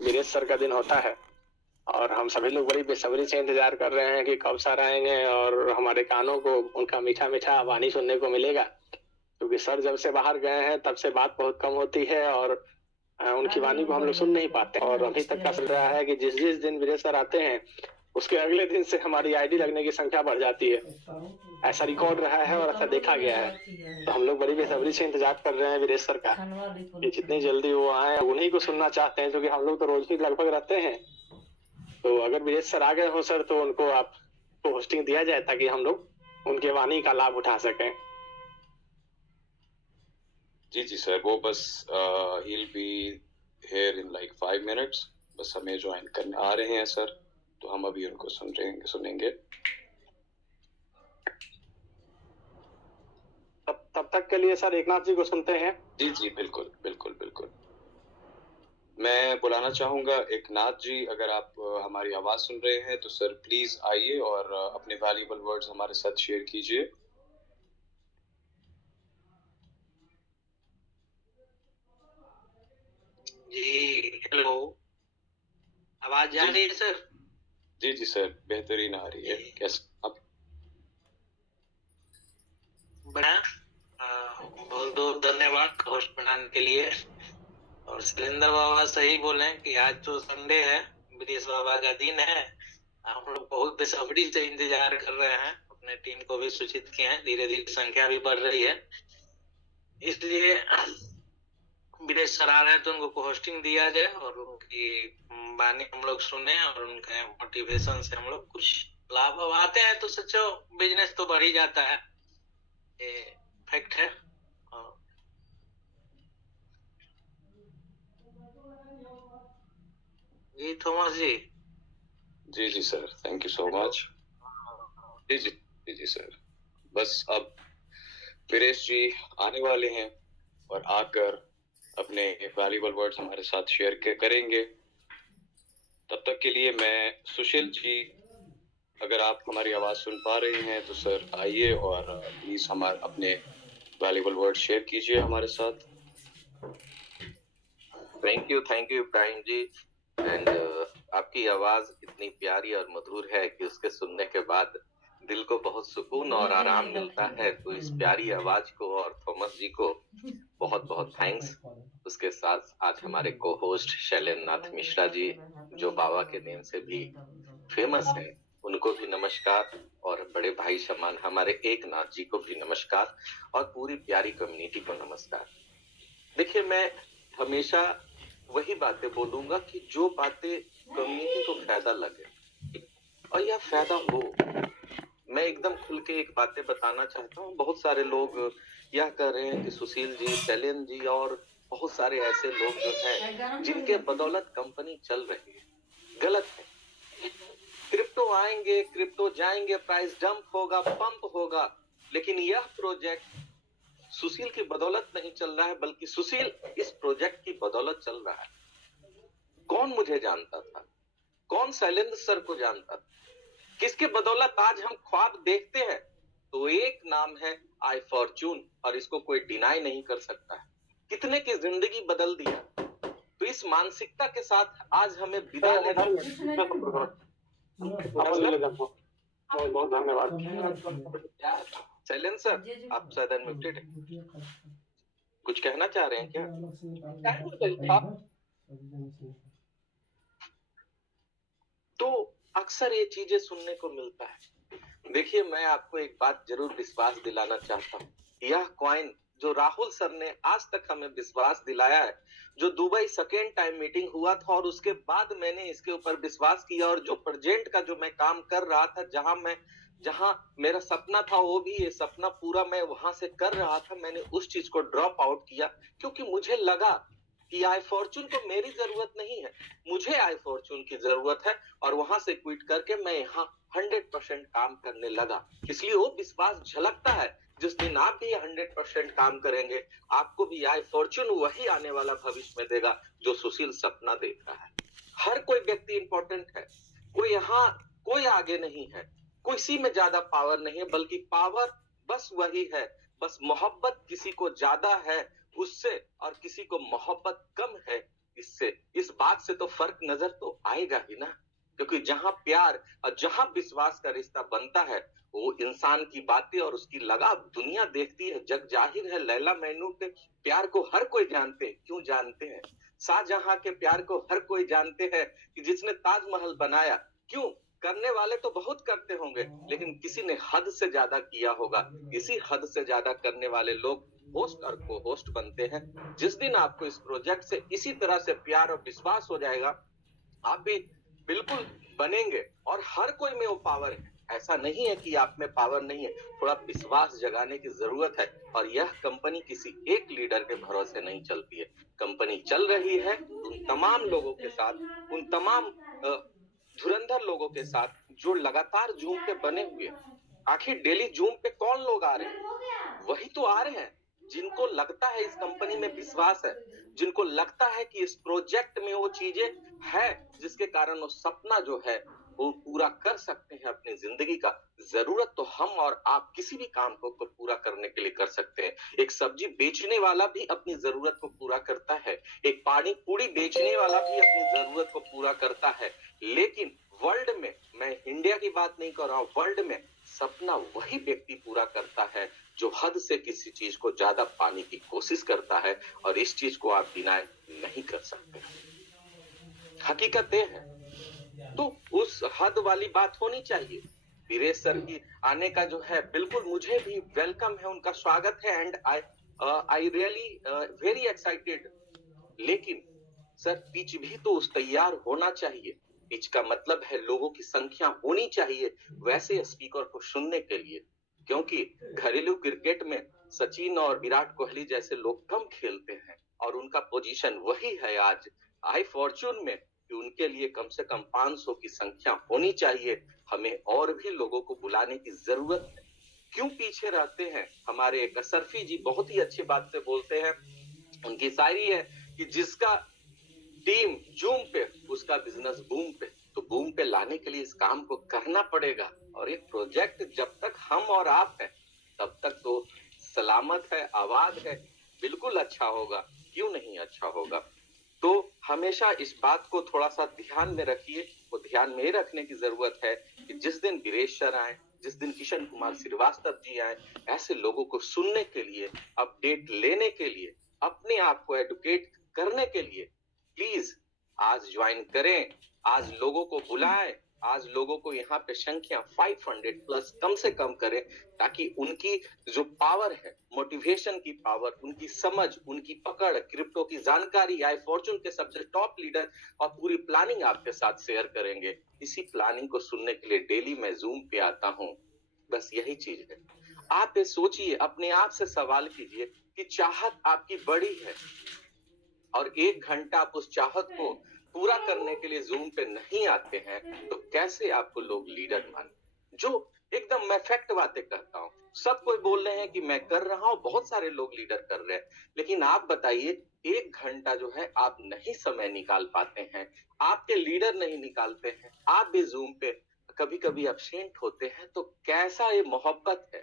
Viresh sir का दिन होता है और हम सभी लोग बड़ी बेसब्री से इंतजार कर रहे हैं कि कब सर आएंगे और हमारे कानों को उनका मीठा मीठा वाणी सुनने को मिलेगा। क्योंकि सर जब से बाहर गए हैं तब से बात बहुत कम होती है और उनकी वाणी को हम लोग सुन नहीं पाते। और अभी तक का चल रहा है कि जिस जिस दिन वीरेश सर आते हैं उसके अगले दिन से हमारी आईडी लगने की संख्या बढ़ जाती है। ऐसा रिकॉर्ड रहा है और ऐसा देखा गया है। तो हम लोग बड़ी बेसब्री से इंतजार कर रहे हैं वीरेश सर का कि जितनी जल्दी वो आए, उन्हीं को सुनना चाहते हैं क्योंकि हम लोग तो रोज ही लगभग रहते हैं। तो अगर वीरेश सर आ गए हो सर तो उनको आपको होस्टिंग दिया जाए ताकि हम लोग उनके वाणी का लाभ उठा सकें। जी जी सर, वो बस he'll be here in like 5 minutes। बस हमें ज्वाइन करने आ रहे हैं सर, तो हम अभी उनको सुनेंगे। तब तक के लिए सर एकनाथ जी को सुनते हैं। जी जी बिल्कुल बिल्कुल बिल्कुल। मैं बुलाना चाहूंगा एकनाथ जी, अगर आप हमारी आवाज सुन रहे हैं तो सर प्लीज आइए और अपने वैल्यूएबल वर्ड्स हमारे साथ शेयर कीजिए। जी हेलो, आवाज जा रही है सर? जी जी सर, बेहतरीन आ रही है। कैसे आप? बड़ा बहुत बहुत धन्यवाद होस्ट बनाने के लिए। और शैलेंद्र बाबा सही बोले कि आज तो संडे है, वीरेश बाबा का दिन है। हम लोग बहुत बेसब्री से इंतजार कर रहे हैं, अपने टीम को भी सूचित किए हैं, धीरे धीरे संख्या भी बढ़ रही है। इसलिए वीरेश सर आ रहे हैं तो उनको होस्टिंग दिया जाए और उनकी वाणी हम लोग सुने और उनके मोटिवेशन से हम लोग कुछ लाभ आते हैं तो सचो बिजनेस तो बढ़ ही जाता है, ये फैक्ट है। जी थॉमस जी। जी जी sir, thank you so much. जी जी जी जी सर, बस अब वीरेश जी आने वाले हैं और आकर अपने वैल्यूएबल वर्ड्स हमारे साथ शेयर करेंगे। तब तक के लिए मैं सुशील जी, अगर आप हमारी आवाज सुन पा रहे हैं तो सर आइए और प्लीज हमारे अपने वैल्यूएबल वर्ड्स शेयर कीजिए हमारे साथ। Thank you Ibrahim ji. And आपकी आवाज इतनी प्यारी और मधुर है कि उसके सुनने के बाद दिल को बहुत सुकून और आराम मिलता है। तो इस प्यारी आवाज को और थॉमस जी को बहुत बहुत थैंक्स। उसके साथ आज हमारे को होस्ट शैलेंद्र नाथ मिश्रा जी, जो बाबा के नेम से भी फेमस है, उनको भी नमस्कार। और बड़े भाई समान हमारे एकनाथ जी को भी नमस्कार और पूरी प्यारी कम्युनिटी को नमस्कार। देखिए, मैं हमेशा वही बातें बोलूंगा कि जो बातें कम्युनिटी को फायदा लगे और यह फायदा हो। मैं एकदम खुल के एक बातें बताना चाहता हूँ। बहुत सारे लोग यह कह रहे हैं कि सुशील जी, शैलेंद्र जी और बहुत सारे ऐसे लोग जो हैं जिनके बदौलत कंपनी चल रही है, गलत है। क्रिप्टो आएंगे, क्रिप्टो जाएंगे, प्राइस डंप होगा, पंप होगा, लेकिन यह प्रोजेक्ट सुशील की बदौलत नहीं चल रहा है, बल्कि सुशील इस प्रोजेक्ट की बदौलत चल रहा है। कौन मुझे जानता था? कौन शैलेंद्र सर को जानता था? किसके बदौलत आज हम ख्वाब देखते हैं? तो एक नाम है आई फॉर्चून, और इसको कोई डिनाई नहीं कर सकता है। कितने की जिंदगी बदल दिया। तो इस मानसिकता के साथ आज हमें विदा लेना। बहुत बहुत धन्यवाद। शैलेंद्र सर, आप शायद अनम्यूटेड हैं, कुछ कहना चाह रहे हैं क्या? तो अक्सर ये चीजें सुनने को मिलता है। देखिए, मैं आपको एक बात जरूर विश्वास दिलाना चाहता हूँ। यह कॉइन जो राहुल सर ने आज तक हमें विश्वास दिलाया है, जो दुबई सेकेंड टाइम मीटिंग हुआ था और उसके बाद मैंने इसके ऊपर विश्वास किया, और जो प्रेजेंट का जो मैं काम कर रहा था, जहां मेरा सपना था, वो भी ये सपना पूरा मैं वहां से कर रहा था। मैंने उस चीज को ड्रॉप आउट किया क्योंकि मुझे लगा कि आई फॉर्चून को मेरी जरूरत नहीं है, मुझे आई फॉर्चून की जरूरत है। और वहां से क्विट करके मैं यहाँ 100% काम करने लगा। इसलिए वो विश्वास झलकता है। जिस दिन आप भी 100% काम करेंगे, आपको भी आई फॉर्चून वही आने वाला भविष्य में देगा जो सुशील सपना देख रहा है। हर कोई व्यक्ति इंपॉर्टेंट है, कोई यहाँ कोई आगे नहीं है, किसी में ज्यादा पावर नहीं है, बल्कि पावर बस वही है, बस मोहब्बत किसी को ज्यादा है उससे और किसी को मोहब्बत कम है, इससे इस बात से तो फर्क नजर तो आएगा ही ना, क्योंकि जहां प्यार और जहां विश्वास का रिश्ता बनता है वो इंसान की बातें और उसकी लगाव दुनिया देखती है। जग जाहिर है लैला मजनू के प्यार को हर कोई जानते हैं। क्यों जानते हैं? शाहजहां के प्यार को हर कोई जानते हैं कि जिसने ताजमहल बनाया। क्यों? करने वाले तो बहुत करते होंगे, लेकिन किसी ने हद से ज्यादा किया होगा। इसी हद से ज्यादा करने वाले लोग होस्ट और को होस्ट बनते हैं। जिस दिन आपको इस प्रोजेक्ट से इसी तरह से प्यार और विश्वास हो जाएगा, आप भी बिल्कुल बनेंगे। और हर कोई में वो पावर है, ऐसा नहीं है कि आप में पावर नहीं है। थोड़ा विश्वास जगाने की जरूरत है। और यह कंपनी किसी एक लीडर के भरोसे नहीं चलती है। कंपनी चल रही है उन तमाम लोगों के साथ, उन तमाम धुरंधर लोगों के साथ जो लगातार जूम पे बने हुए हैं। आखिर डेली जूम पे कौन लोग आ रहे हैं? वही तो आ रहे हैं जिनको लगता है इस कंपनी में विश्वास है, जिनको लगता है कि इस प्रोजेक्ट में वो चीजें है जिसके कारण वो सपना जो है वो पूरा कर सकते हैं अपनी जिंदगी का। जरूरत तो हम और आप किसी भी काम को पूरा करने के लिए कर सकते हैं। एक सब्जी बेचने वाला भी अपनी जरूरत को पूरा करता है, एक पानी पूरी बेचने वाला भी अपनी जरूरत को पूरा करता है। लेकिन वर्ल्ड में, मैं इंडिया की बात नहीं कर रहा हूं, वर्ल्ड में सपना वही व्यक्ति पूरा करता है जो हद से किसी चीज को ज्यादा पाने की कोशिश करता है। और इस चीज को आप डिनाई नहीं कर सकते। हकीकत ये है। तो उस हद वाली बात होनी चाहिए। वीरेश सर की आने का जो है बिल्कुल मुझे भी वेलकम है, उनका स्वागत है। And I really very excited. लेकिन सर पिच भी तो उस तैयार होना चाहिए। पिच का मतलब है लोगों की संख्या होनी चाहिए वैसे स्पीकर को सुनने के लिए। क्योंकि घरेलू क्रिकेट में सचिन और विराट कोहली जैसे लोग कम खेलते हैं और उनका पोजीशन वही है आज आई फॉर्चून में कि उनके लिए कम से कम 500 की संख्या होनी चाहिए। हमें और भी लोगों को बुलाने की जरूरत है। क्यों पीछे रहते हैं? हमारे कसरफी जी बहुत ही अच्छी बात से बोलते हैं। उनकी शायरी है कि जिसका टीम जूम पे उसका बिजनेस बूम पे। तो बूम पे लाने के लिए इस काम को करना पड़ेगा। और ये प्रोजेक्ट जब तक हम और आप हैं तब तक तो सलामत है, आबाद है, बिल्कुल अच्छा होगा। क्यों नहीं अच्छा होगा? तो हमेशा इस बात को थोड़ा सा ध्यान में रखिए। वो ध्यान में रखने की जरूरत है कि जिस दिन वीरेश सर आए, जिस दिन किशन कुमार श्रीवास्तव जी आए, ऐसे लोगों को सुनने के लिए, अपडेट लेने के लिए, अपने आप को एडुकेट करने के लिए प्लीज आज ज्वाइन करें, आज लोगों को बुलाएं, आज लोगों को यहाँ पे संख्या 500 प्लस कम से कम करें, ताकि उनकी जो पावर है, मोटिवेशन की पावर, उनकी समझ, उनकी पकड़, क्रिप्टो की जानकारी, आई फॉर्चून के सबसे टॉप लीडर और पूरी प्लानिंग आपके साथ शेयर करेंगे। इसी प्लानिंग को सुनने के लिए डेली मैं जूम पे आता हूँ। बस यही चीज है। आप ये सोचिए, अपने आप से सवाल कीजिए कि चाहत आपकी बड़ी है और 1 घंटा आप उस चाहत को पूरा करने के लिए जूम पे नहीं आते हैं तो कैसे आपको लोग लीडर माने? जो एकदम मैं फैक्ट बातें करता हूँ। सब कोई बोल रहे हैं कि मैं कर रहा हूँ, बहुत सारे लोग लीडर कर रहे हैं, लेकिन आप बताइए 1 घंटा जो है आप नहीं समय निकाल पाते हैं, आपके लीडर नहीं निकालते हैं, आप भी जूम पे कभी कभी एब्सेंट होते हैं। तो कैसा ये मोहब्बत है,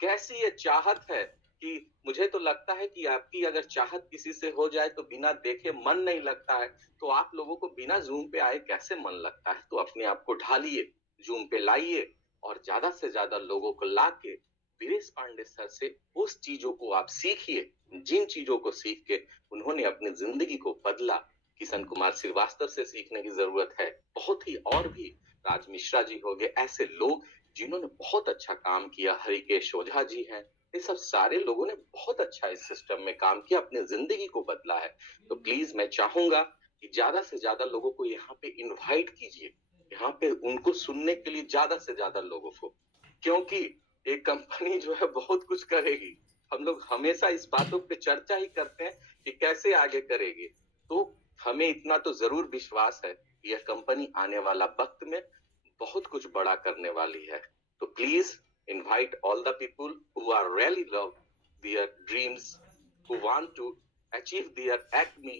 कैसी ये चाहत है कि मुझे तो लगता है कि आपकी अगर चाहत किसी से हो जाए तो बिना देखे मन नहीं लगता है। तो आप लोगों को बिना जूम पे आए कैसे मन लगता है? तो अपने आप को ढालिए, जूम पे लाइए और ज्यादा से ज्यादा लोगों को लाके वीरेश पांडे सर से उस चीजों को आप सीखिए जिन चीजों को सीख के उन्होंने अपनी जिंदगी को बदला। किशन कुमार श्रीवास्तव से सीखने की जरूरत है, बहुत ही और भी राज मिश्रा जी हो गए, ऐसे लोग जिन्होंने बहुत अच्छा काम किया, हरिकेश ओझा जी हैं, ये सब सारे लोगों ने बहुत अच्छा इस सिस्टम में काम किया, अपनी जिंदगी को बदला है। तो प्लीज मैं चाहूंगा कि ज्यादा से ज्यादा लोगों को यहाँ पे इनवाइट कीजिए, यहाँ पे उनको सुनने के लिए ज्यादा से ज्यादा लोगों को, क्योंकि एक कंपनी जो है बहुत कुछ करेगी। हम लोग हमेशा इस बातों पे चर्चा ही करते हैं कि कैसे आगे करेगी। तो हमें इतना तो जरूर विश्वास है कि यह कंपनी आने वाला वक्त में बहुत कुछ बड़ा करने वाली है। तो please invite all the people who are really love their dreams, who want to achieve their acme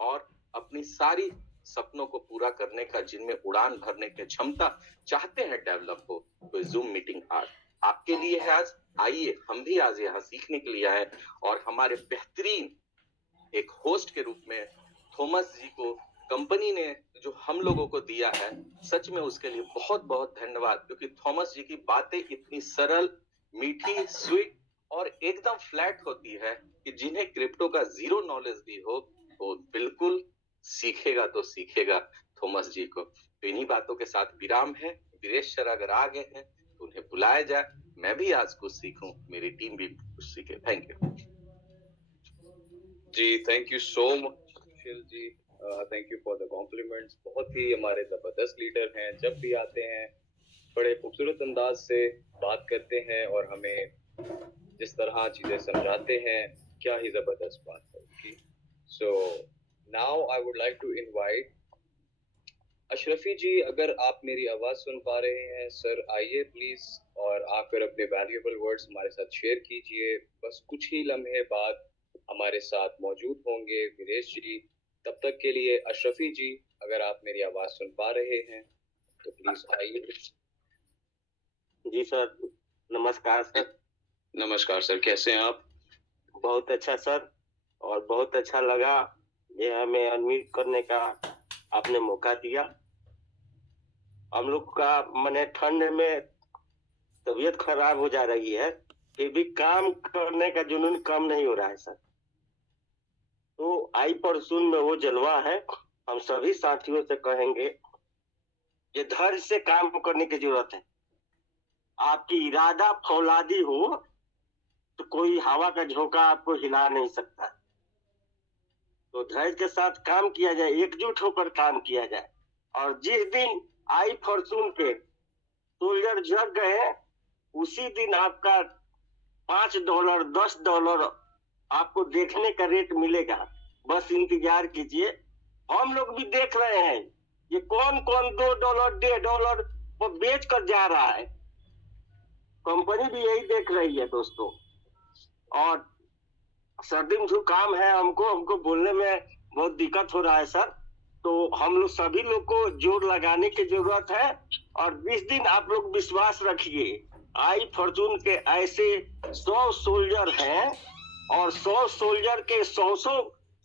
और अपनी सारी सपनों को पूरा करने का, जिनमें उड़ान भरने की क्षमता चाहते हैं डेवलप हो। तो जूम मीटिंग आज आपके लिए है। आज आइए, हम भी आज यहाँ सीखने के लिए आए और हमारे बेहतरीन एक होस्ट के रूप में थॉमस जी को कंपनी ने जो हम लोगों को दिया है, सच में उसके लिए बहुत बहुत धन्यवाद, क्योंकि थॉमस जी की बातें इतनी सरल, मीठी, स्वीट और एकदम फ्लैट होती है कि जिन्हें क्रिप्टो का जीरो नॉलेज भी हो वो बिल्कुल सीखेगा तो सीखेगा थॉमस जी को। तो इन्हीं बातों के साथ विराम है। वीरेश सर अगर आ गए हैं तो उन्हें बुलाया जाए, मैं भी आज कुछ सीखूं, मेरी टीम भी कुछ सीखे। Thank you ji, thank you so much Sushil ji, thank you for the compliments. बहुत ही हमारे जबरदस्त लीडर हैं, जब भी आते हैं बड़े खूबसूरत अंदाज से बात करते हैं और हमें जिस तरह चीजें समझाते हैं, क्या ही जबरदस्त बात है उनकी। So now I would like to invite Ashrafi ji, अगर आप मेरी आवाज सुन पा रहे हैं सर, आइए प्लीज और आकर अपने वैल्यूएबल वर्ड्स हमारे साथ शेयर कीजिए। बस कुछ ही लम्हे बाद हमारे साथ मौजूद होंगे वीरेश जी। तब तक के लिए अशरफी जी, अगर आप मेरी आवाज सुन पा रहे हैं तो प्लीज आइए। जी सर, नमस्कार सर। नमस्कार सर, कैसे हैं आप? बहुत अच्छा सर, और बहुत अच्छा लगा ये हमें अनम्यूट करने का आपने मौका दिया। हम लोग का मने ठंड में तबीयत खराब हो जा रही है, फिर भी काम करने का जुनून कम नहीं हो रहा है सर। तो आई परसून में वो जलवा है। हम सभी साथियों से कहेंगे ये धैर्य से काम करने की जरूरत है। आपकी इरादा फौलादी हो तो कोई हवा का झोंका आपको हिला नहीं सकता। तो धैर्य के साथ काम किया जाए, एकजुट होकर काम किया जाए। और जिस दिन आई फॉर्चून के सोल्जर जग गए, उसी दिन आपका $5 $10 आपको देखने का रेट मिलेगा। बस इंतजार कीजिए। हम लोग भी देख रहे हैं ये कौन कौन $2 $1.5 वो बेच कर जा रहा है। कंपनी भी यही देख रही है दोस्तों। और सर्दी में जुकाम है, हमको बोलने में बहुत दिक्कत हो रहा है सर। तो हम लोग सभी लोग को जोर लगाने की जरूरत है। और 20 दिन आप लोग विश्वास रखिए, आई फॉर्चून के ऐसे 100 सोल्जर हैं, और 100 सोल्जर के 100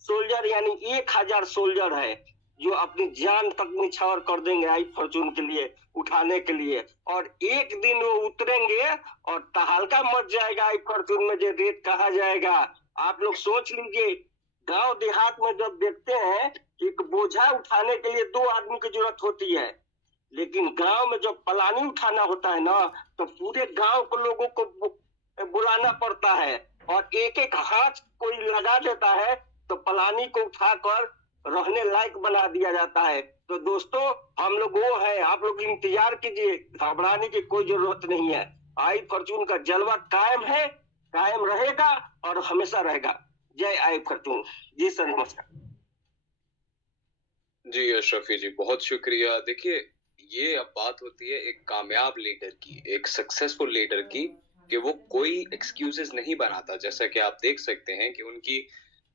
सोल्जर यानी 1000 सोल्जर है जो अपनी जान तक निछावर कर देंगे आई फॉर्चून के लिए, उठाने के लिए। और एक दिन वो उतरेंगे और तहलका मच जाएगा आई फॉर्चून में, जो रेट कहा जाएगा। आप लोग सोच लीजिए, गांव देहात में जब देखते हैं एक बोझा उठाने के लिए 2 आदमी की जरूरत होती है, लेकिन गांव में जब पलानी उठाना होता है ना, तो पूरे गांव के लोगों को बुलाना पड़ता है और एक एक हाथ कोई लगा देता है तो पलानी को उठाकर रहने लायक बना दिया जाता है। तो दोस्तों, हम लोग वो है, आप लोग इंतजार कीजिए, घबराने की कोई जरूरत नहीं है। आई फॉर्चून का जलवा कायम है, कायम रहेगा और हमेशा रहेगा। जय आई फॉर्चून। जी सर, नमस्कार। जी अशरफी जी, बहुत शुक्रिया। देखिए, ये अब बात होती है एक कामयाब लीडर की, एक सक्सेसफुल लीडर की, कि वो कोई एक्सक्यूजेस नहीं बनाता। जैसा कि आप देख सकते हैं कि उनकी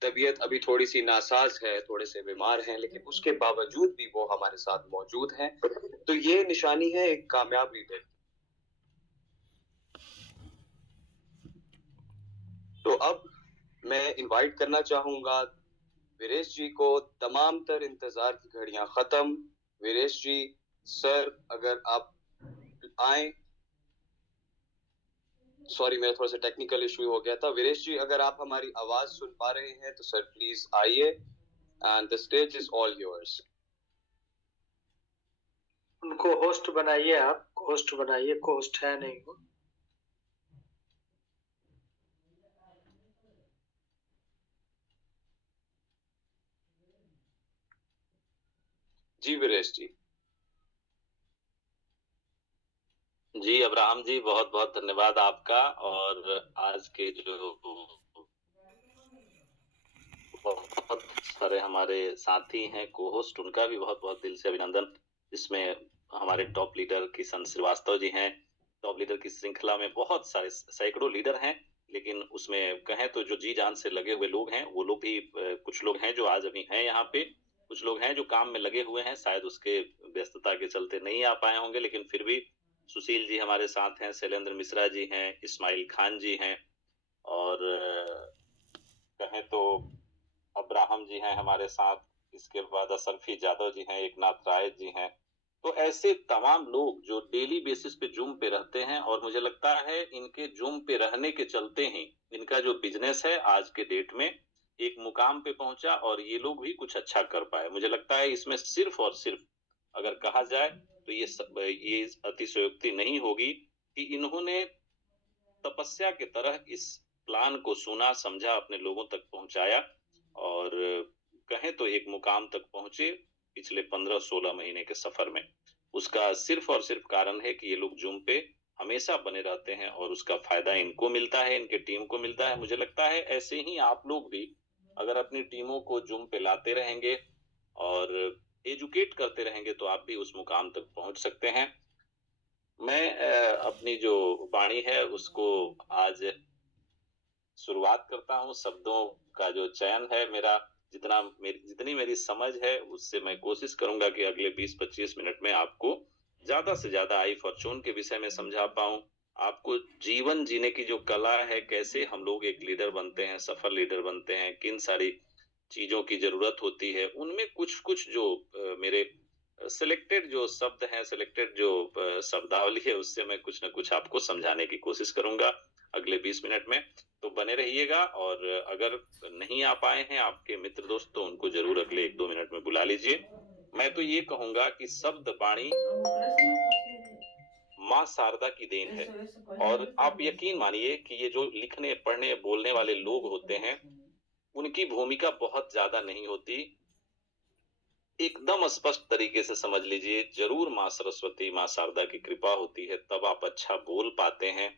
तबीयत अभी थोड़ी सी नासाज है, थोड़े से बीमार हैं, लेकिन उसके बावजूद भी वो हमारे साथ मौजूद हैं। तो ये निशानी है एक कामयाब लीडर की। तो अब मैं इनवाइट करना चाहूंगा वीरेश जी को। तमाम तर इंतजार की घड़ियां खत्म। वीरेश जी सर, अगर आप आए। सॉरी, मेरा थोड़ा सा टेक्निकल इशू हो गया था। वीरेश जी, अगर आप हमारी आवाज सुन पा रहे हैं तो सर प्लीज आइए, and the stage is all yours. उनको होस्ट बनाइए, आप होस्ट बनाइए, होस्ट है नहीं वो। जी वीरेश जी। जी अब्राहम जी, बहुत बहुत धन्यवाद आपका। और आज के जो बहुत सारे हमारे साथी हैं को होस्ट, उनका भी बहुत बहुत दिल से अभिनंदन। इसमें हमारे टॉप लीडर किशन श्रीवास्तव जी हैं। टॉप लीडर की श्रृंखला में बहुत सारे सैकड़ों लीडर हैं, लेकिन उसमें कहें तो जो जी जान से लगे हुए लोग हैं वो लोग भी कुछ लोग हैं जो आज अभी हैं यहाँ पे, कुछ लोग हैं जो काम में लगे हुए हैं, शायद उसके व्यस्तता के चलते नहीं आ पाए होंगे, लेकिन फिर भी सुशील जी हमारे साथ हैं, शैलेंद्र मिश्रा जी हैं, इस्माइल खान जी हैं, और कहें तो अब्राहम जी हैं हमारे साथ, इसके बाद असरफी यादव जी हैं, एकनाथ राय जी हैं। तो ऐसे तमाम लोग जो डेली बेसिस पे जूम पे रहते हैं, और मुझे लगता है इनके जूम पे रहने के चलते ही इनका जो बिजनेस है आज के डेट में एक मुकाम पे पहुंचा, और ये लोग भी कुछ अच्छा कर पाए। मुझे लगता है इसमें सिर्फ और सिर्फ अगर कहा जाए तो ये अतिशयोक्ति नहीं होगी कि इन्होंने तपस्या की तरह इस प्लान को सुना, समझा, अपने लोगों तक पहुंचाया, और कहें तो एक मुकाम तक पहुंचे पिछले 15-16 महीने के सफर में। उसका सिर्फ और सिर्फ कारण है कि ये लोग जूम पे हमेशा बने रहते हैं, और उसका फायदा इनको मिलता है, इनके टीम को मिलता है। मुझे लगता है ऐसे ही आप लोग भी अगर अपनी टीमों को जूम पे लाते रहेंगे और एजुकेट करते रहेंगे तो आप भी उस मुकाम तक पहुंच सकते हैं। मैं अपनी जो वाणी है उसको आज शुरुआत करता हूँ। शब्दों का जो चयन है मेरा, जितनी मेरी समझ है उससे मैं कोशिश करूंगा कि अगले 20-25 मिनट में आपको ज्यादा से ज्यादा आई फॉर्चून के विषय में समझा पाऊं, आपको जीवन जीने की जो कला है, कैसे हम लोग एक लीडर बनते हैं, सफल लीडर बनते हैं, किन सारी चीजों की जरूरत होती है, उनमें कुछ कुछ जो मेरे सिलेक्टेड जो शब्द हैं, सिलेक्टेड जो शब्दावली है, उससे मैं कुछ ना कुछ आपको समझाने की कोशिश करूंगा अगले 20 मिनट में। तो बने रहिएगा, और अगर नहीं आ पाए हैं आपके मित्र दोस्त तो उनको जरूर अगले 1-2 मिनट में बुला लीजिए। मैं तो ये कहूंगा कि शब्द वाणी माँ शारदा की देन है, और आप यकीन मानिए कि ये जो लिखने, पढ़ने, बोलने वाले लोग होते हैं उनकी भूमिका बहुत ज्यादा नहीं होती। एकदम स्पष्ट तरीके से समझ लीजिए, जरूर माँ सरस्वती, माँ शारदा की कृपा होती है, तब आप अच्छा बोल पाते हैं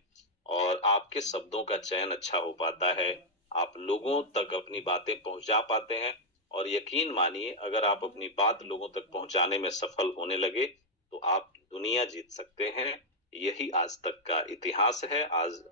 और आपके शब्दों का चयन अच्छा हो पाता है, आप लोगों तक अपनी बातें पहुंचा पाते हैं। और यकीन मानिए, अगर आप अपनी बात लोगों तक पहुंचाने में सफल होने लगे तो आप दुनिया जीत सकते हैं। यही आज तक का इतिहास है। आज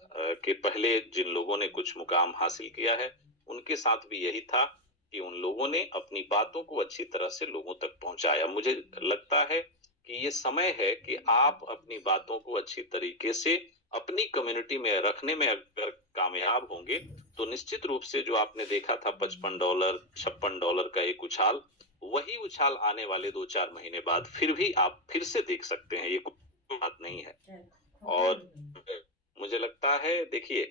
के पहले जिन लोगों ने कुछ मुकाम हासिल किया है उनके साथ भी यही था कि उन लोगों ने अपनी बातों को अच्छी तरह से लोगों तक पहुंचाया। मुझे लगता है कि ये समय है कि आप अपनी बातों को अच्छी तरीके से अपनी कम्युनिटी में रखने में अगर कामयाब होंगे तो निश्चित रूप से जो आपने देखा था $55, $56 का एक उछाल, वही उछाल आने वाले 2-4 महीने बाद फिर भी आप फिर से देख सकते हैं। ये कोई बात नहीं है। और मुझे लगता है, देखिए,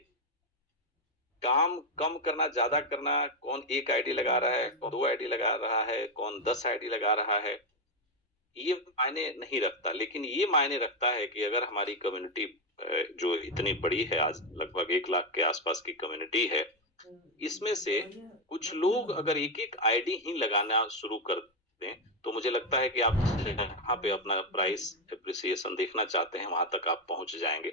काम कम करना, ज्यादा करना, कौन 1 आईडी लगा रहा है, कौन 2 आईडी लगा रहा है, कौन 10 आईडी लगा रहा है, ये मायने नहीं रखता। लेकिन ये मायने रखता है कि अगर हमारी कम्युनिटी जो इतनी बड़ी है, आज लगभग 1 लाख के आसपास की कम्युनिटी है, इसमें से कुछ लोग अगर 1-1 आईडी ही लगाना शुरू कर दें तो मुझे लगता है कि आप जहाँ पे अपना प्राइस एप्रिसिएशन देखना चाहते हैं वहां तक आप पहुंच जाएंगे।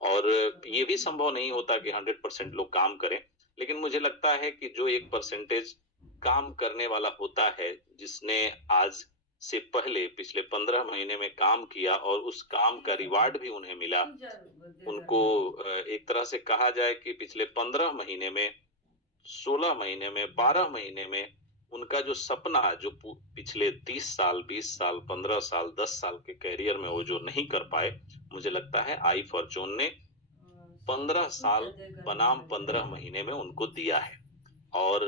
और ये भी संभव नहीं होता कि 100% लोग काम करें, लेकिन मुझे लगता है कि जो 1% काम करने वाला होता है, जिसने आज से पहले पिछले 15 महीने में काम किया और उस काम का रिवार्ड भी उन्हें मिला, उनको एक तरह से कहा जाए कि पिछले 15 महीने में, 16 महीने में, 12 महीने में उनका जो सपना, जो पिछले 30 साल, 20 साल, 15 साल, 10 साल के कैरियर में वो जो नहीं कर पाए, मुझे लगता है आई फॉर्चून ने 15 साल बनाम 15 महीने में उनको दिया है। और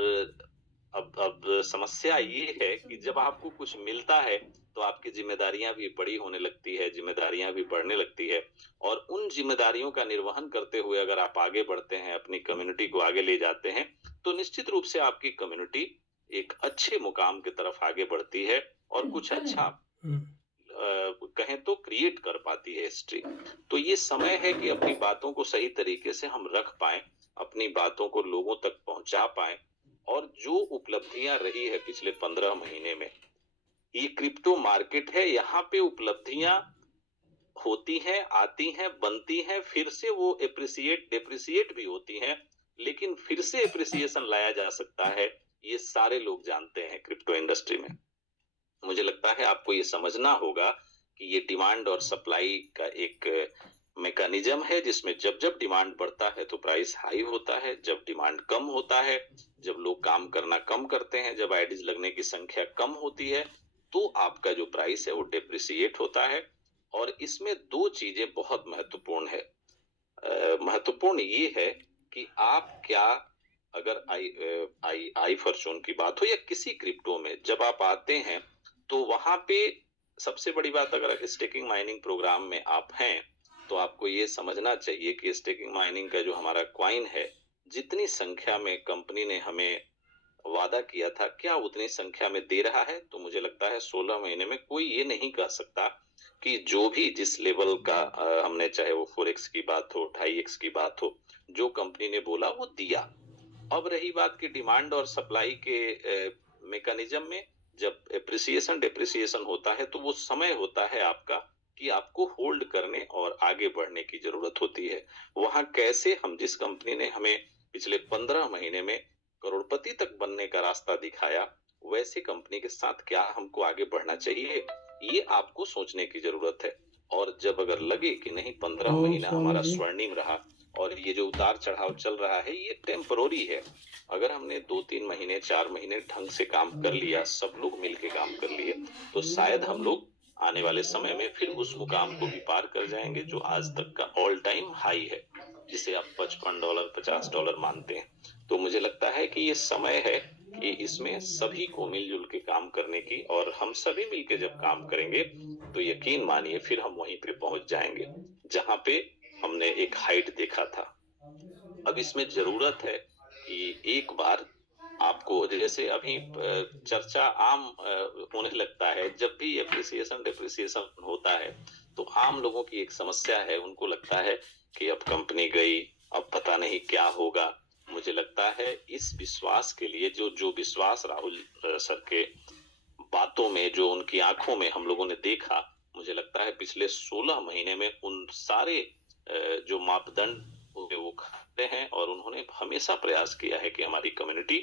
अब समस्या ये है कि जब आपको कुछ मिलता है तो आपकी जिम्मेदारियां भी बड़ी होने लगती है, जिम्मेदारियां भी बढ़ने लगती है, और उन जिम्मेदारियों का निर्वहन करते हुए अगर आप आगे बढ़ते हैं, अपनी कम्युनिटी को आगे ले जाते हैं, तो निश्चित रूप से आपकी कम्युनिटी एक अच्छे मुकाम की तरफ आगे बढ़ती है और कुछ अच्छा कहें तो क्रिएट कर पाती है हिस्ट्री। तो ये समय है कि अपनी बातों को सही तरीके से हम रख पाएं, अपनी बातों को लोगों तक पहुंचा पाएं, और जो उपलब्धियां रही है पिछले 15 महीने में, ये क्रिप्टो मार्केट है, यहाँ पे उपलब्धियां होती हैं, आती हैं, बनती हैं, फिर से वो डेप्रिसिएट भी होती हैं, लेकिन फिर से एप्रिसिएशन लाया जा सकता है, ये सारे लोग जानते हैं क्रिप्टो इंडस्ट्री में। मुझे लगता है आपको ये समझना होगा कि ये डिमांड और सप्लाई का एक मैकेनिज्म है, जिसमें जब जब डिमांड बढ़ता है तो प्राइस हाई होता है, जब डिमांड कम होता है, जब लोग काम करना कम करते हैं, जब आईडीज लगने की संख्या कम होती है, तो आपका जो प्राइस है वो डेप्रिसिएट होता है। और इसमें 2 चीजें बहुत महत्वपूर्ण है। महत्वपूर्ण ये है कि आप क्या अगर आई फॉर्चून की बात हो या किसी क्रिप्टो में जब आप आते हैं तो वहां पे सबसे बड़ी बात, अगर स्टेकिंग माइनिंग प्रोग्राम में आप हैं तो आपको ये समझना चाहिए कि स्टेकिंग माइनिंग का जो हमारा क्वाइन है, जितनी संख्या में कंपनी ने हमें वादा किया था, क्या उतनी संख्या में दे रहा है? तो मुझे लगता है 16 महीने में कोई ये नहीं कह सकता कि जो भी जिस लेवल का हमने, चाहे वो 4x की बात हो, 2.5x की बात हो, जो कंपनी ने बोला वो दिया। अब रही बात की डिमांड और सप्लाई के मैकेनिज्म में, जब एप्रिसिएशन डिप्रिसिएशन होता है तो वो समय होता है आपका कि आपको होल्ड करने और आगे बढ़ने की जरूरत होती है। वहां कैसे हम, जिस कंपनी ने हमें पिछले 15 महीने में करोड़पति तक बनने का रास्ता दिखाया, वैसे कंपनी के साथ क्या हमको आगे बढ़ना चाहिए, ये आपको सोचने की जरूरत है। और जब अगर लगे कि नहीं 15 महीना हमारा स्वर्णिम रहा और ये जो उतार चढ़ाव चल रहा है ये टेम्पररी है, अगर हमने 2-3 महीने 4 महीने ढंग से काम कर लिया, सब लोग मिलके काम कर लिए, तो शायद हम लोग आने वाले समय में फिर उस मुकाम को भी पार कर जाएंगे जो आज तक का ऑल टाइम हाई है, जिसे आप $55 $50 मानते हैं। तो मुझे लगता है कि ये समय है कि इसमें सभी को मिलजुल के काम करने की, और हम सभी मिलके जब काम करेंगे तो यकीन मानिए फिर हम वहीं पे पहुंच जाएंगे जहां पे हमने एक हाइट देखा था। अब इसमें जरूरत है कि एक बार आपको, जैसे अभी चर्चा आम होने लगता है, जब भी एप्रिसिएशन डिप्रिसिएशन होता है तो आम लोगों की एक समस्या है, उनको लगता है कि अब कंपनी गई, अब पता नहीं क्या होगा। मुझे लगता है इस विश्वास के लिए, जो विश्वास राहुल सर के बातों में, जो उनकी आंखों में हम लोगों ने देखा, मुझे लगता है पिछले 16 महीने में उन सारे जो मापदंड वो खड़े हैं, और उन्होंने हमेशा प्रयास किया है कि हमारी कम्युनिटी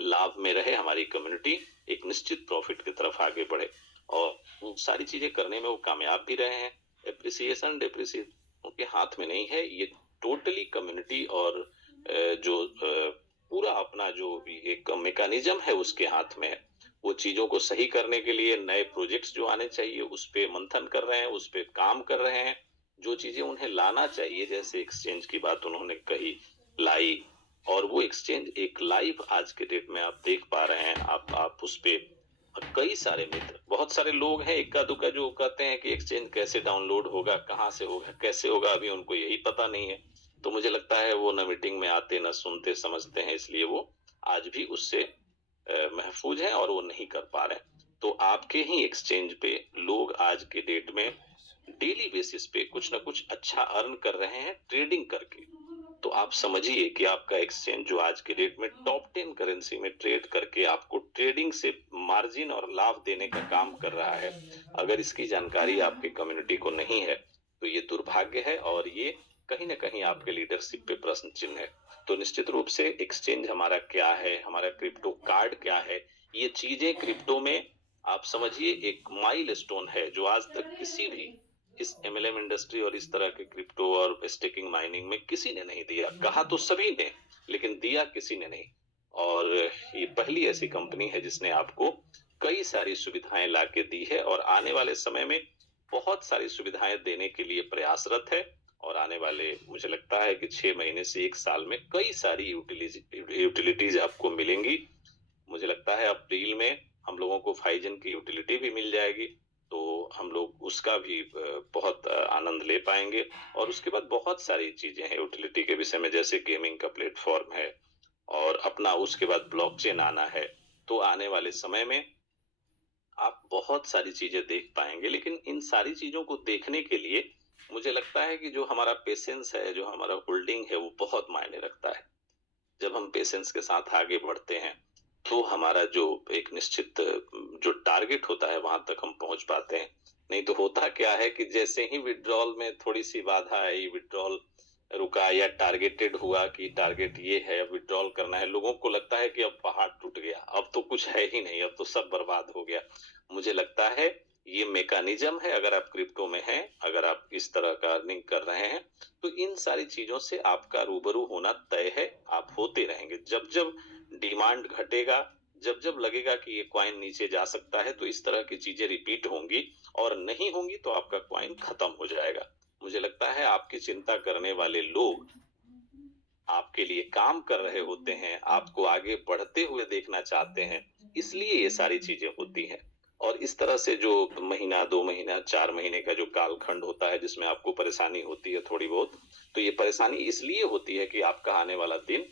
लाभ में रहे, हमारी कम्युनिटी एक निश्चित प्रॉफिट की तरफ आगे बढ़े, और वो सारी चीजें करने में वो कामयाब भी रहे हैं। एप्रिसिएशन डिप्रिसिएशन उनके हाथ में नहीं है, ये टोटली कम्युनिटी और जो पूरा अपना जो भी एक मैकेनिज्म है उसके हाथ में है। वो चीजों को सही करने के लिए नए प्रोजेक्ट्स जो आने चाहिए उस पे मंथन कर रहे हैं, उस पे काम कर रहे हैं। जो चीजें उन्हें लाना चाहिए, जैसे एक्सचेंज की बात उन्होंने कही, लाई, और वो एक्सचेंज एक लाइव आज के डेट में आप देख पा रहे हैं। आप उस पे कई सारे मित्र, बहुत सारे लोग हैं इक्का दुक्का जो कहते हैं कि एक्सचेंज कैसे डाउनलोड होगा, कहाँ से होगा, कैसे होगा, अभी उनको यही पता नहीं है। तो मुझे लगता है वो न मीटिंग में आते, न सुनते समझते हैं, इसलिए वो आज भी उससे महफूज हैं और वो नहीं कर पा रहे हैं। तो आपके ही एक्सचेंज पे लोग आज के डेट में डेली बेसिस पे कुछ ना कुछ अच्छा अर्न कर रहे हैं ट्रेडिंग करके। तो आप समझिए कि आपका एक्सचेंज जो आज के डेट में टॉप 10 करेंसी में ट्रेड करके आपको ट्रेडिंग से मार्जिन और लाभ देने का काम कर रहा है, अगर इसकी जानकारी आपकी कम्युनिटी को नहीं है तो ये दुर्भाग्य है, और ये कहीं ना कहीं आपके लीडरशिप पे प्रश्न चिन्ह है। तो निश्चित रूप से एक्सचेंज हमारा क्या है, हमारा क्रिप्टो कार्ड क्या है, ये चीजें क्रिप्टो में आप समझिए एक माइलस्टोन है जो आज तक किसी भी इस MLM इंडस्ट्री और इस तरह के क्रिप्टो और स्टेकिंग माइनिंग में किसी ने नहीं दिया। कहा तो सभी ने, लेकिन दिया किसी ने नहीं। और ये पहली ऐसी कंपनी है जिसने आपको कई सारी सुविधाएं लाके दी है, और आने वाले समय में बहुत सारी सुविधाएं देने के लिए प्रयासरत है। और आने वाले, मुझे लगता है कि 6 महीने से 1 साल में कई सारी यूटिलिटीज आपको मिलेंगी। मुझे लगता है अप्रैल में हम लोगों को फाइजन की यूटिलिटी भी मिल जाएगी, तो हम लोग उसका भी बहुत आनंद ले पाएंगे। और उसके बाद बहुत सारी चीजें हैं यूटिलिटी के विषय में, जैसे गेमिंग का प्लेटफॉर्म है, और अपना उसके बाद ब्लॉकचेन आना है। तो आने वाले समय में आप बहुत सारी चीजें देख पाएंगे। लेकिन इन सारी चीजों को देखने के लिए मुझे लगता है कि जो हमारा पेशेंस है, जो हमारा होल्डिंग है, वो बहुत मायने रखता है। जब हम पेशेंस के साथ आगे बढ़ते हैं तो हमारा जो एक निश्चित जो टारगेट होता है वहां तक हम पहुंच पाते हैं। नहीं तो होता क्या है कि जैसे ही विड्रॉल में थोड़ी सी बाधा आई, विड्रॉल रुका या टारगेटेड हुआ कि टारगेट ये है, अब विड्रॉल करना है, लोगों को लगता है कि अब पहाड़ टूट गया, अब तो कुछ है ही नहीं, अब तो सब बर्बाद हो गया। मुझे लगता है ये मैकेनिज्म है। अगर आप क्रिप्टो में हैं, अगर आप इस तरह का अर्निंग कर रहे हैं, तो इन सारी चीजों से आपका रूबरू होना तय है, आप होते रहेंगे। जब जब डिमांड घटेगा, जब जब लगेगा कि ये क्वाइन नीचे जा सकता है, तो इस तरह की चीजें रिपीट होंगी, और नहीं होंगी तो आपका क्वाइन खत्म हो जाएगा। मुझे लगता है आपकी चिंता करने वाले लोग आपके लिए काम कर रहे होते हैं, आपको आगे बढ़ते हुए देखना चाहते हैं, इसलिए ये सारी चीजें होती हैं। और इस तरह से जो महीना, 2 महीना, 4 महीने का जो कालखंड होता है जिसमें आपको परेशानी होती है थोड़ी बहुत, तो ये परेशानी इसलिए होती है कि आपका आने वाला दिन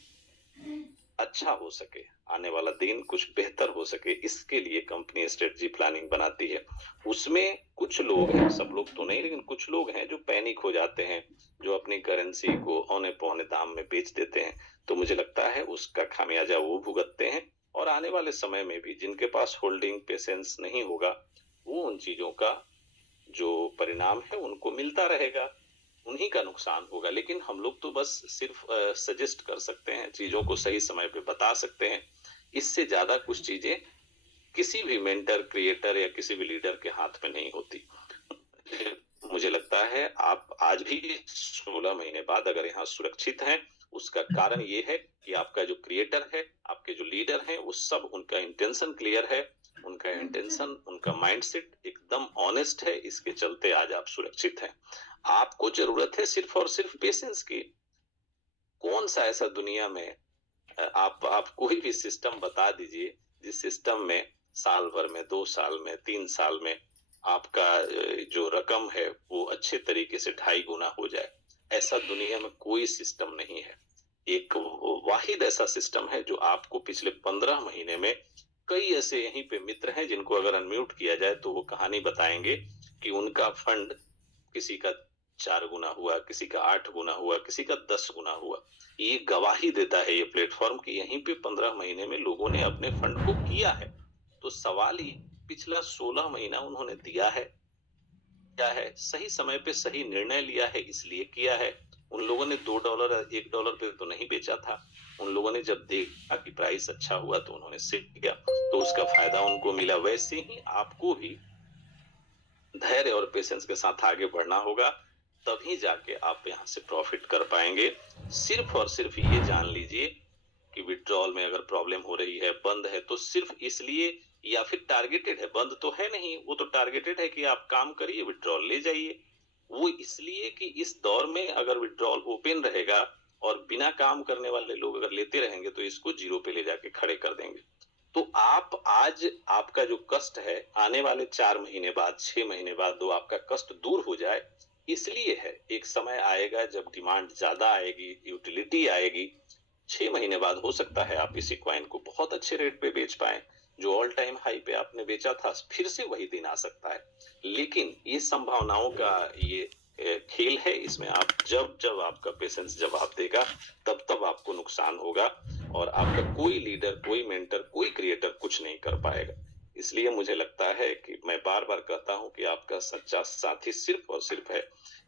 अच्छा हो सके, आने वाला दिन कुछ बेहतर हो सके, इसके लिए कंपनी स्ट्रेटजी प्लानिंग बनाती है। उसमें कुछ लोग हैं, सब लोग तो नहीं, लेकिन कुछ लोग हैं जो पैनिक हो जाते हैं, जो अपनी करेंसी को औने पौने दाम में बेच देते हैं। तो मुझे लगता है उसका खामियाजा वो भुगतते हैं, और आने वाले समय में भी जिनके पास होल्डिंग पेशेंस नहीं होगा, वो उन चीजों का जो परिणाम है उनको मिलता रहेगा, उन्हीं का नुकसान होगा। लेकिन हम लोग तो बस सिर्फ सजेस्ट कर सकते हैं, चीजों को सही समय पे बता सकते हैं। इससे ज्यादा कुछ चीजें किसी भी मेंटर, क्रिएटर या किसी भी लीडर के हाथ में नहीं होती। मुझे लगता है आप आज भी 16 महीने बाद अगर यहाँ सुरक्षित हैं, उसका कारण ये है कि आपका जो क्रिएटर है, आपके जो लीडर हैं, वो सब, उनका इंटेंशन क्लियर है, उनका इंटेंशन, उनका माइंडसेट एकदम ऑनेस्ट है, इसके चलते आज आप सुरक्षित हैं। आपको जरूरत है सिर्फ और सिर्फ पेशेंस की। कौन सा ऐसा दुनिया में आप कोई भी सिस्टम बता दीजिए जिस सिस्टम में साल भर में, 2 साल में, 3 साल में आपका जो रकम है वो अच्छे तरीके से 2.5 गुना हो जाए। ऐसा दुनिया में कोई सिस्टम नहीं है। एक वाहिद ऐसा सिस्टम है जो आपको पिछले 15 महीने में, कई ऐसे यहीं पे मित्र हैं जिनको अगर अनम्यूट किया जाए तो वो कहानी बताएंगे कि उनका फंड किसी का 4 गुना हुआ, किसी का 8 गुना हुआ, किसी का 10 गुना हुआ। ये गवाही देता है ये प्लेटफॉर्म कि यहीं पे 15 महीने में लोगों ने अपने फंड को किया है। तो सवाल ही पिछला 16 महीना उन्होंने दिया है, क्या है, सही समय पे सही निर्णय लिया है, इसलिए किया है। उन लोगों ने $2, $1 पे तो नहीं बेचा था। उन लोगों ने जब देखा कि प्राइस अच्छा हुआ तो उन्होंने सेल किया, तो उसका फायदा उनको मिला। वैसे ही आपको भी धैर्य और पेशेंस के साथ आगे बढ़ना होगा, तभी जाके आप यहाँ से प्रॉफिट कर पाएंगे। सिर्फ और सिर्फ ये जान लीजिए कि विड्रॉल में अगर प्रॉब्लम हो रही है, बंद है, तो सिर्फ इसलिए, या फिर टारगेटेड है, बंद तो है नहीं, वो तो टारगेटेड है कि आप काम करिए, विड्रॉल ले जाइए। वो इसलिए कि इस दौर में अगर विड्रॉल ओपन रहेगा और बिना काम करने वाले लोग अगर लेते रहेंगे तो इसको जीरो पे ले जाके खड़े कर देंगे। तो आप आज, आपका जो कष्ट है, आने वाले 4 महीने बाद, 6 महीने बाद तो आपका कष्ट दूर हो जाए, इसलिए है। एक समय आएगा जब डिमांड ज्यादा आएगी, यूटिलिटी आएगी। 6 महीने बाद हो सकता है आप इसी कॉइन को बहुत अच्छे रेट पे बेच पाए, जो ऑल टाइम हाई पे आपने बेचा था, फिर से वही दिन आ सकता है। लेकिन ये संभावनाओं का ये खेल है, इसमें आप जब आपका पेशेंस जवाब देगा, तब आपको नुकसान होगा, और आपका कोई लीडर, कोई मेंटर, कोई क्रिएटर कुछ नहीं कर पाएगा। इसलिए मुझे लगता है कि मैं बार बार कहता हूं कि आपका सच्चा साथी सिर्फ और सिर्फ है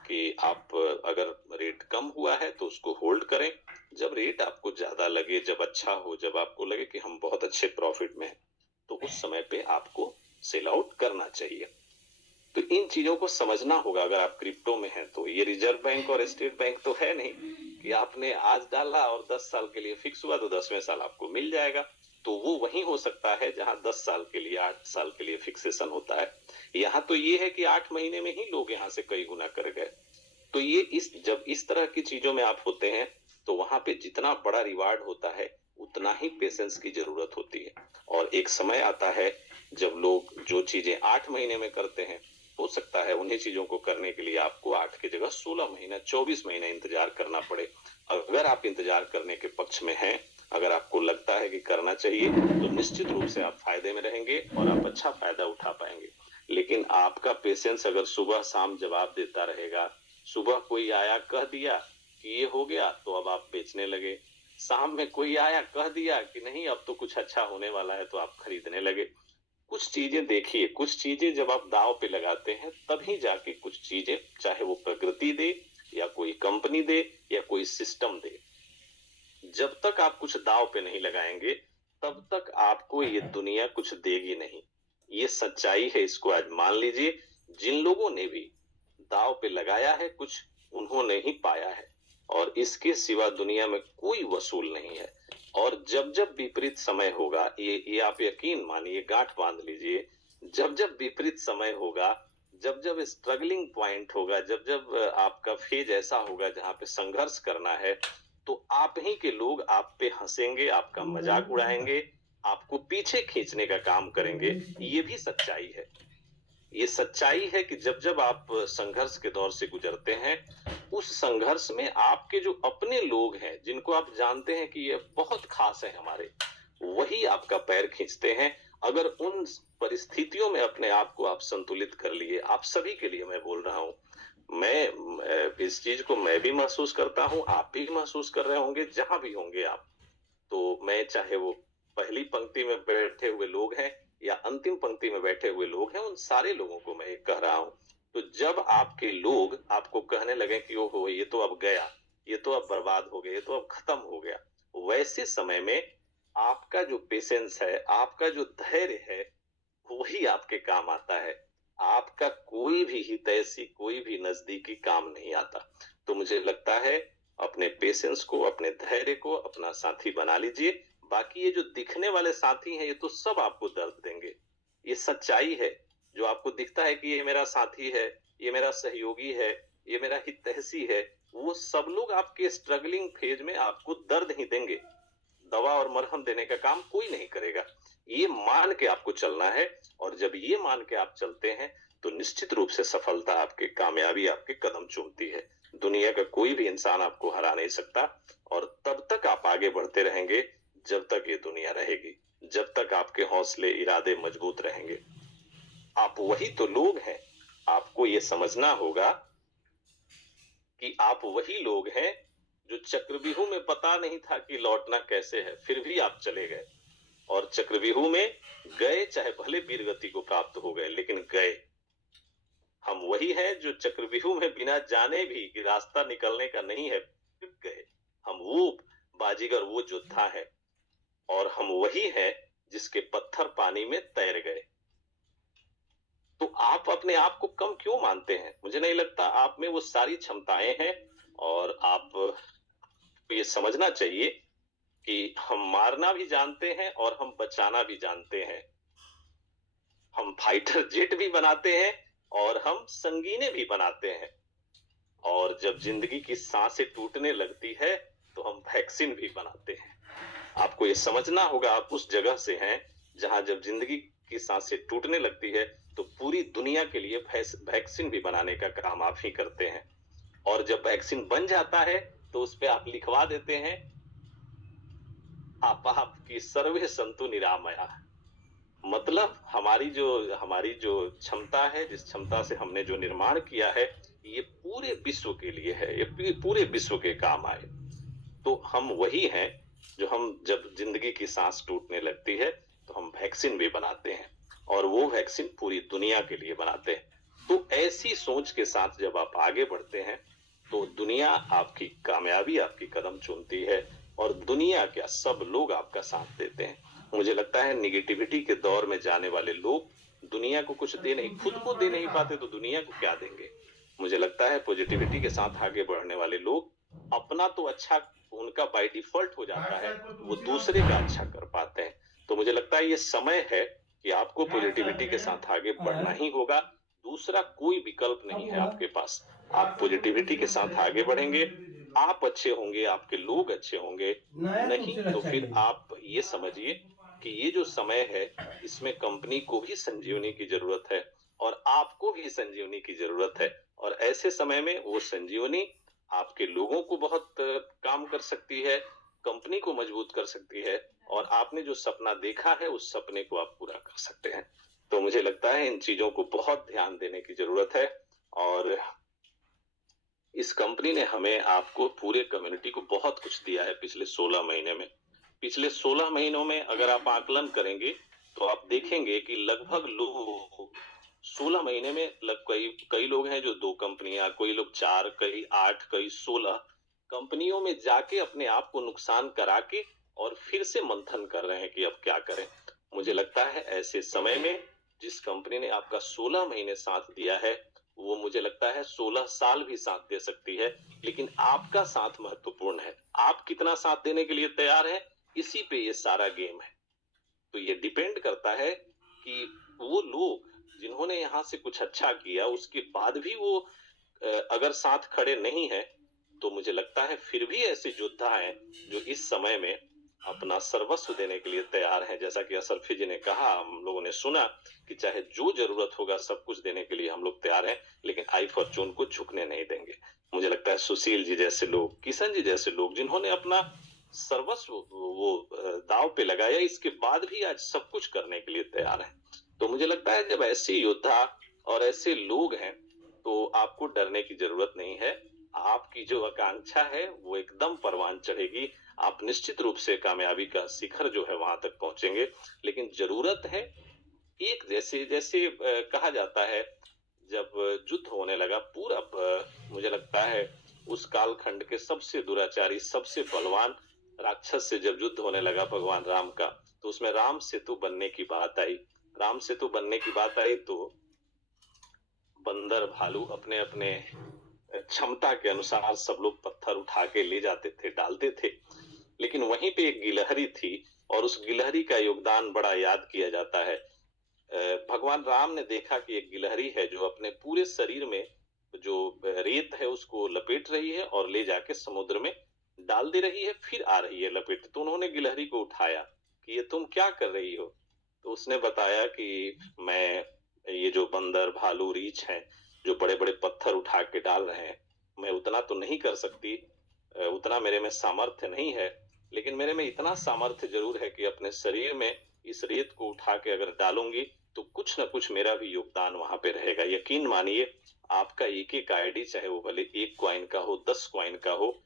कि आप अगर रेट कम हुआ है तो उसको होल्ड करें। जब रेट आपको ज्यादा लगे, जब अच्छा हो, जब आपको लगे कि हम बहुत अच्छे प्रॉफिट में हैं, तो उस समय पे आपको सेल आउट करना चाहिए। तो इन चीजों को समझना होगा। अगर आप क्रिप्टो में हैं तो ये रिजर्व बैंक और स्टेट बैंक तो है नहीं कि आपने आज डाला और 10 साल के लिए फिक्स हुआ तो 10वें साल आपको मिल जाएगा। तो वो वही हो सकता है जहां 10 साल के लिए, 8 साल के लिए फिक्सेशन होता है। यहाँ तो ये है कि 8 महीने में ही लोग यहाँ से कई गुना कर गए। तो ये जब इस तरह की चीजों में आप होते हैं तो वहां पे जितना बड़ा रिवार्ड होता है उतना ही पेशेंस की जरूरत होती है। और एक समय आता है जब लोग जो चीजें 8 महीने में करते हैं, हो सकता है उन्हीं चीजों को करने के लिए आपको 8 की जगह 16 महीना, 24 महीना इंतजार करना पड़े। अगर आप इंतजार करने के पक्ष में हैं, अगर आपको लगता है कि करना चाहिए, तो निश्चित रूप से आप फायदे में रहेंगे और आप अच्छा फायदा उठा पाएंगे। लेकिन आपका पेशेंस अगर सुबह शाम जवाब देता रहेगा, सुबह कोई आया कह दिया कि ये हो गया तो अब आप बेचने लगे, शाम में कोई आया कह दिया कि नहीं अब तो कुछ अच्छा होने वाला है तो आप खरीदने लगे। कुछ चीजें देखिए, कुछ चीजें जब आप दांव पे लगाते हैं तभी जाके कुछ चीजें, चाहे वो प्रकृति दे या कोई कंपनी दे या कोई सिस्टम दे, जब तक आप कुछ दांव पे नहीं लगाएंगे तब तक आपको ये दुनिया कुछ देगी नहीं। ये सच्चाई है, इसको आज मान लीजिए। जिन लोगों ने भी दांव पे लगाया है कुछ, उन्होंने ही पाया है, और इसके सिवा दुनिया में कोई वसूल नहीं है। और जब जब विपरीत समय होगा, ये आप यकीन मानिए, गांठ बांध लीजिए, जब जब विपरीत समय होगा, जब जब स्ट्रगलिंग पॉइंट होगा, जब जब आपका फेज ऐसा होगा जहां पे संघर्ष करना है, तो आप ही के लोग आप पे हंसेंगे, आपका मजाक उड़ाएंगे, आपको पीछे खींचने का काम करेंगे। ये भी सच्चाई है। ये सच्चाई है कि जब जब आप संघर्ष के दौर से गुजरते हैं, उस संघर्ष में आपके जो अपने लोग हैं, जिनको आप जानते हैं कि ये बहुत खास है हमारे, वही आपका पैर खींचते हैं। अगर उन परिस्थितियों में अपने आप को आप संतुलित कर लिए, आप सभी के लिए मैं बोल रहा हूं, मैं इस चीज को मैं भी महसूस करता हूं, आप भी महसूस कर रहे होंगे जहां भी होंगे आप। तो मैं चाहे वो पहली पंक्ति में बैठे हुए लोग हैं या अंतिम पंक्ति में बैठे हुए लोग हैं, उन सारे लोगों को मैं कह रहा हूं, तो जब आपके लोग आपको कहने लगे कि ओहो ये तो अब गया, ये तो अब बर्बाद हो गया, ये तो अब खत्म हो गया, वैसे समय में आपका जो पेशेंस है, आपका जो धैर्य है, वही आपके काम आता है। आपका कोई भी हितैषी, कोई भी नजदीकी काम नहीं आता। तो मुझे लगता है अपने पेशेंस को, अपने धैर्य को अपना साथी बना लीजिए। बाकी ये जो दिखने वाले साथी हैं, ये तो सब आपको दर्द देंगे। ये सच्चाई है। जो आपको दिखता है कि ये मेरा साथी है, ये मेरा सहयोगी है, ये मेरा हितैषी है, वो सब लोग आपके स्ट्रगलिंग फेज में आपको दर्द ही देंगे। दवा और मरहम देने का काम कोई नहीं करेगा। ये मान के आपको चलना है, और जब ये मान के आप चलते हैं तो निश्चित रूप से सफलता आपकी, कामयाबी आपके कदम चूमती है। दुनिया का कोई भी इंसान आपको हरा नहीं सकता, और तब तक आप आगे बढ़ते रहेंगे जब तक ये दुनिया रहेगी, जब तक आपके हौसले इरादे मजबूत रहेंगे। आप वही तो लोग हैं। आपको ये समझना होगा कि आप वही लोग हैं जो चक्रव्यूह में पता नहीं था कि लौटना कैसे है, फिर भी आप चले गए, और चक्रव्यूह में गए, चाहे भले वीरगति को प्राप्त हो गए, लेकिन गए। हम वही हैं जो चक्रव्यूह में बिना जाने भी कि रास्ता निकलने का नहीं है, फिर गए। हम वो बाजीगर, वो योद्धा है, और हम वही हैं जिसके पत्थर पानी में तैर गए। तो आप अपने आप को कम क्यों मानते हैं? मुझे नहीं लगता। आप में वो सारी क्षमताएं हैं, और आप ये समझना चाहिए कि हम मारना भी जानते हैं और हम बचाना भी जानते हैं। हम फाइटर जेट भी बनाते हैं और हम संगीने भी बनाते हैं, और जब जिंदगी की सांसें टूटने लगती है तो हम वैक्सीन भी बनाते हैं। आपको ये समझना होगा, आप उस जगह से हैं जहां जब जिंदगी की सांसें टूटने लगती है तो पूरी दुनिया के लिए वैक्सीन भी बनाने का काम आप ही करते हैं। और जब वैक्सीन बन जाता है तो उस पे आप लिखवा देते हैं, आपकी सर्वे संतु निरामया। मतलब हमारी जो क्षमता है, जिस क्षमता से हमने जो निर्माण किया है, ये पूरे विश्व के लिए है, ये पूरे विश्व के काम आए। तो हम वही हैं जो, हम जब जिंदगी की सांस टूटने लगती है तो हम वैक्सीन भी बनाते हैं, और वो वैक्सीन पूरी दुनिया के लिए बनाते हैं। तो ऐसी सोच के साथ जब आप आगे बढ़ते हैं तो दुनिया आपकी कामयाबी, आपकी कदम चूमती है, और दुनिया क्या, सब लोग आपका साथ देते हैं। मुझे लगता है निगेटिविटी के दौर में जाने वाले लोग दुनिया को कुछ दे नहीं, खुद को दे नहीं पाते तो दुनिया को क्या देंगे। मुझे लगता है पॉजिटिविटी के साथ आगे बढ़ने वाले लोग अपना तो अच्छा उनका बाय डिफॉल्ट हो जाता है, वो दूसरे का अच्छा कर पाते हैं। तो मुझे लगता है ये समय है कि आपको पॉजिटिविटी के साथ आगे बढ़ना ही होगा। दूसरा कोई विकल्प नहीं है आपके पास। आप पॉजिटिविटी के साथ आगे बढ़ेंगे, आप अच्छे होंगे, आपके लोग अच्छे होंगे। नहीं तो फिर आप ये समझिए कि ये जो समय है, इसमें कंपनी को भी संजीवनी की जरूरत है, और आपको भी संजीवनी की जरूरत है। और ऐसे समय में वो संजीवनी आपके लोगों को बहुत काम कर सकती है, कंपनी को मजबूत कर सकती है, और आपने जो सपना देखा है उस सपने को आप पूरा कर सकते हैं। तो मुझे लगता है इन चीजों को बहुत ध्यान देने की जरूरत है। और इस कंपनी ने हमें, आपको, पूरे कम्युनिटी को बहुत कुछ दिया है पिछले 16 महीने में। पिछले 16 महीनों में अगर आप आकलन करेंगे तो आप देखेंगे कि लगभग लोग 16 महीने में कई लोग हैं जो 2 कंपनियां, कोई लोग 4, कई 8, कई 16 कंपनियों में जाके अपने आप को नुकसान करा के और फिर से मंथन कर रहे हैं कि अब क्या करें। मुझे लगता है ऐसे समय में जिस कंपनी ने आपका 16 महीने साथ दिया है, वो मुझे लगता है 16 साल भी साथ दे सकती है। लेकिन आपका साथ महत्वपूर्ण है। आप कितना साथ देने के लिए तैयार हैं, इसी पे ये सारा गेम है। तो ये डिपेंड करता है कि वो लोग जिन्होंने यहाँ से कुछ अच्छा किया, उसके बाद भी वो अगर साथ खड़े नहीं है, तो मुझे लगता है फिर भी ऐसे योद्धा हैं जो इस समय में अपना सर्वस्व देने के लिए तैयार हैं। जैसा कि असरफी जी ने कहा, हम लोगों ने सुना कि चाहे जो जरूरत होगा सब कुछ देने के लिए हम लोग तैयार हैं, लेकिन आई फॉर्चून को झुकने नहीं देंगे। मुझे लगता है सुशील जी जैसे लोग, किशन जी जैसे लोग, जिन्होंने अपना सर्वस्व वो दाव पे लगाया, इसके बाद भी आज सब कुछ करने के लिए तैयार है। तो मुझे लगता है जब ऐसे योद्धा और ऐसे लोग हैं तो आपको डरने की जरूरत नहीं है। आपकी जो आकांक्षा है वो एकदम परवान चढ़ेगी। आप निश्चित रूप से कामयाबी का शिखर जो है वहां तक पहुंचेंगे। लेकिन जरूरत है एक, जैसे जैसे कहा जाता है, जब युद्ध होने लगा पूरा, मुझे लगता है उस कालखंड के सबसे दुराचारी, सबसे बलवान राक्षस से जब युद्ध होने लगा भगवान राम का, तो उसमें राम सेतु बनने की बात आई। राम सेतु बनने की बात आई तो बंदर भालू अपने अपने क्षमता के अनुसार सब लोग पत्थर उठा के ले जाते थे, डालते थे। लेकिन वहीं पे एक गिलहरी थी और उस गिलहरी का योगदान बड़ा याद किया जाता है। भगवान राम ने देखा कि एक गिलहरी है जो अपने पूरे शरीर में जो रेत है उसको लपेट रही है और ले जाके समुद्र में डाल दे रही है, फिर आ रही है लपेट। तो उन्होंने गिलहरी को उठाया कि ये तुम क्या कर रही हो? तो उसने बताया कि मैं, ये जो बंदर भालू रीछ हैं जो बड़े बड़े पत्थर उठा के डाल रहे हैं, मैं उतना तो नहीं कर सकती, उतना मेरे में सामर्थ्य नहीं है, लेकिन मेरे में इतना सामर्थ्य जरूर है कि अपने शरीर में इस रेत को उठा के अगर डालूंगी तो कुछ ना कुछ मेरा भी योगदान वहां पे रहेगा। यकीन मानिए आपका एक एक आईडी, चाहे वो भले 1 कॉइन का हो, 10 कॉइन का हो,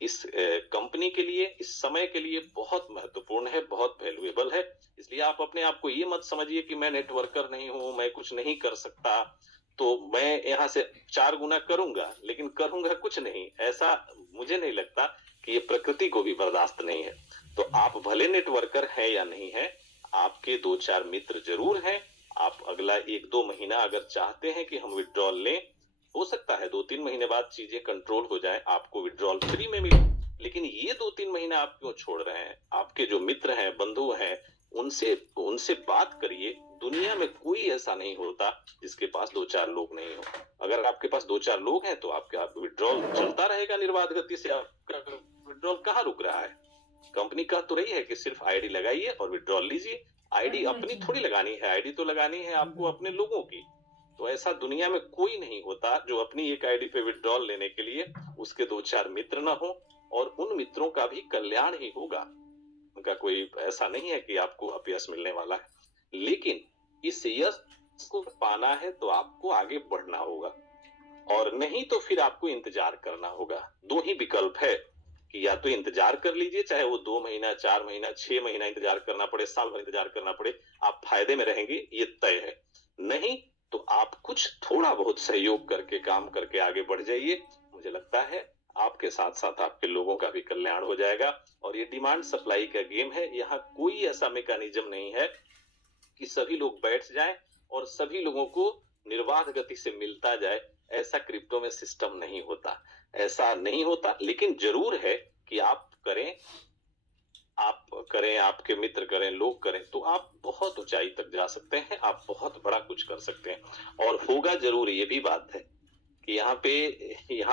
इस कंपनी के लिए, इस समय के लिए बहुत महत्वपूर्ण है, बहुत वैल्यूएबल है। इसलिए आप अपने आप को ये मत समझिए कि मैं नेटवर्कर नहीं हूं, मैं कुछ नहीं कर सकता, तो मैं यहाँ से 4 गुना करूंगा लेकिन करूंगा कुछ नहीं। ऐसा मुझे नहीं लगता कि ये प्रकृति को भी बर्दाश्त नहीं है। तो आप भले नेटवर्कर है या नहीं है, आपके 2-4 मित्र जरूर हैं। आप अगला 1-2 महीना अगर चाहते हैं कि हम विड्रॉल लें, हो सकता है 2-3 महीने बाद चीजें कंट्रोल हो जाए, आपको विड्रॉल फ्री में मिले। लेकिन ये 2-3 महीना आप क्यों छोड़ रहे हैं? आपके जो मित्र हैं, बंधु हैं, उनसे बात करिए। दुनिया में कोई ऐसा नहीं होता जिसके पास 2-4 लोग नहीं हो। अगर आपके पास 2-4 लोग हैं तो आपका विड्रॉल चलता रहेगा निर्बाध गति से। आपका विड्रॉल कहाँ रुक रहा है? कंपनी कह तो रही है कि सिर्फ आईडी लगाइए और विड्रॉल लीजिए। आईडी अपनी थोड़ी लगानी है, आईडी तो लगानी है आपको अपने लोगों की। तो ऐसा दुनिया में कोई नहीं होता जो अपनी एक आईडी पे विड्रॉल लेने के लिए उसके 2-4 मित्र ना हो, और उन मित्रों का भी कल्याण ही होगा। उनका कोई ऐसा नहीं है कि आपको अपयश मिलने वाला है। लेकिन इस यश को पाना है तो आपको आगे बढ़ना होगा, और नहीं तो फिर आपको इंतजार करना होगा। 2 ही विकल्प है कि या तो इंतजार कर लीजिए, चाहे वो 2 महीना, 4 महीना, 6 महीना इंतजार करना पड़े, साल भर इंतजार करना पड़े, आप फायदे में रहेंगे, ये तय है। नहीं तो आप कुछ थोड़ा बहुत सहयोग करके, काम करके आगे बढ़ जाइए। मुझे लगता है आपके साथ साथ आपके लोगों का भी कल्याण हो जाएगा। और ये डिमांड सप्लाई का गेम है। यहाँ कोई ऐसा मैकेनिज्म नहीं है कि सभी लोग बैठ जाएं और सभी लोगों को निर्बाध गति से मिलता जाए। ऐसा क्रिप्टो में सिस्टम नहीं होता, ऐसा नहीं होता। लेकिन जरूर है कि आप करें, आपके मित्र करें, लोग करें, तो आप बहुत ऊंचाई तक जा सकते हैं, आप बहुत बड़ा कुछ कर सकते हैं। और होगा जरूर, ये भी बात है कि यहाँ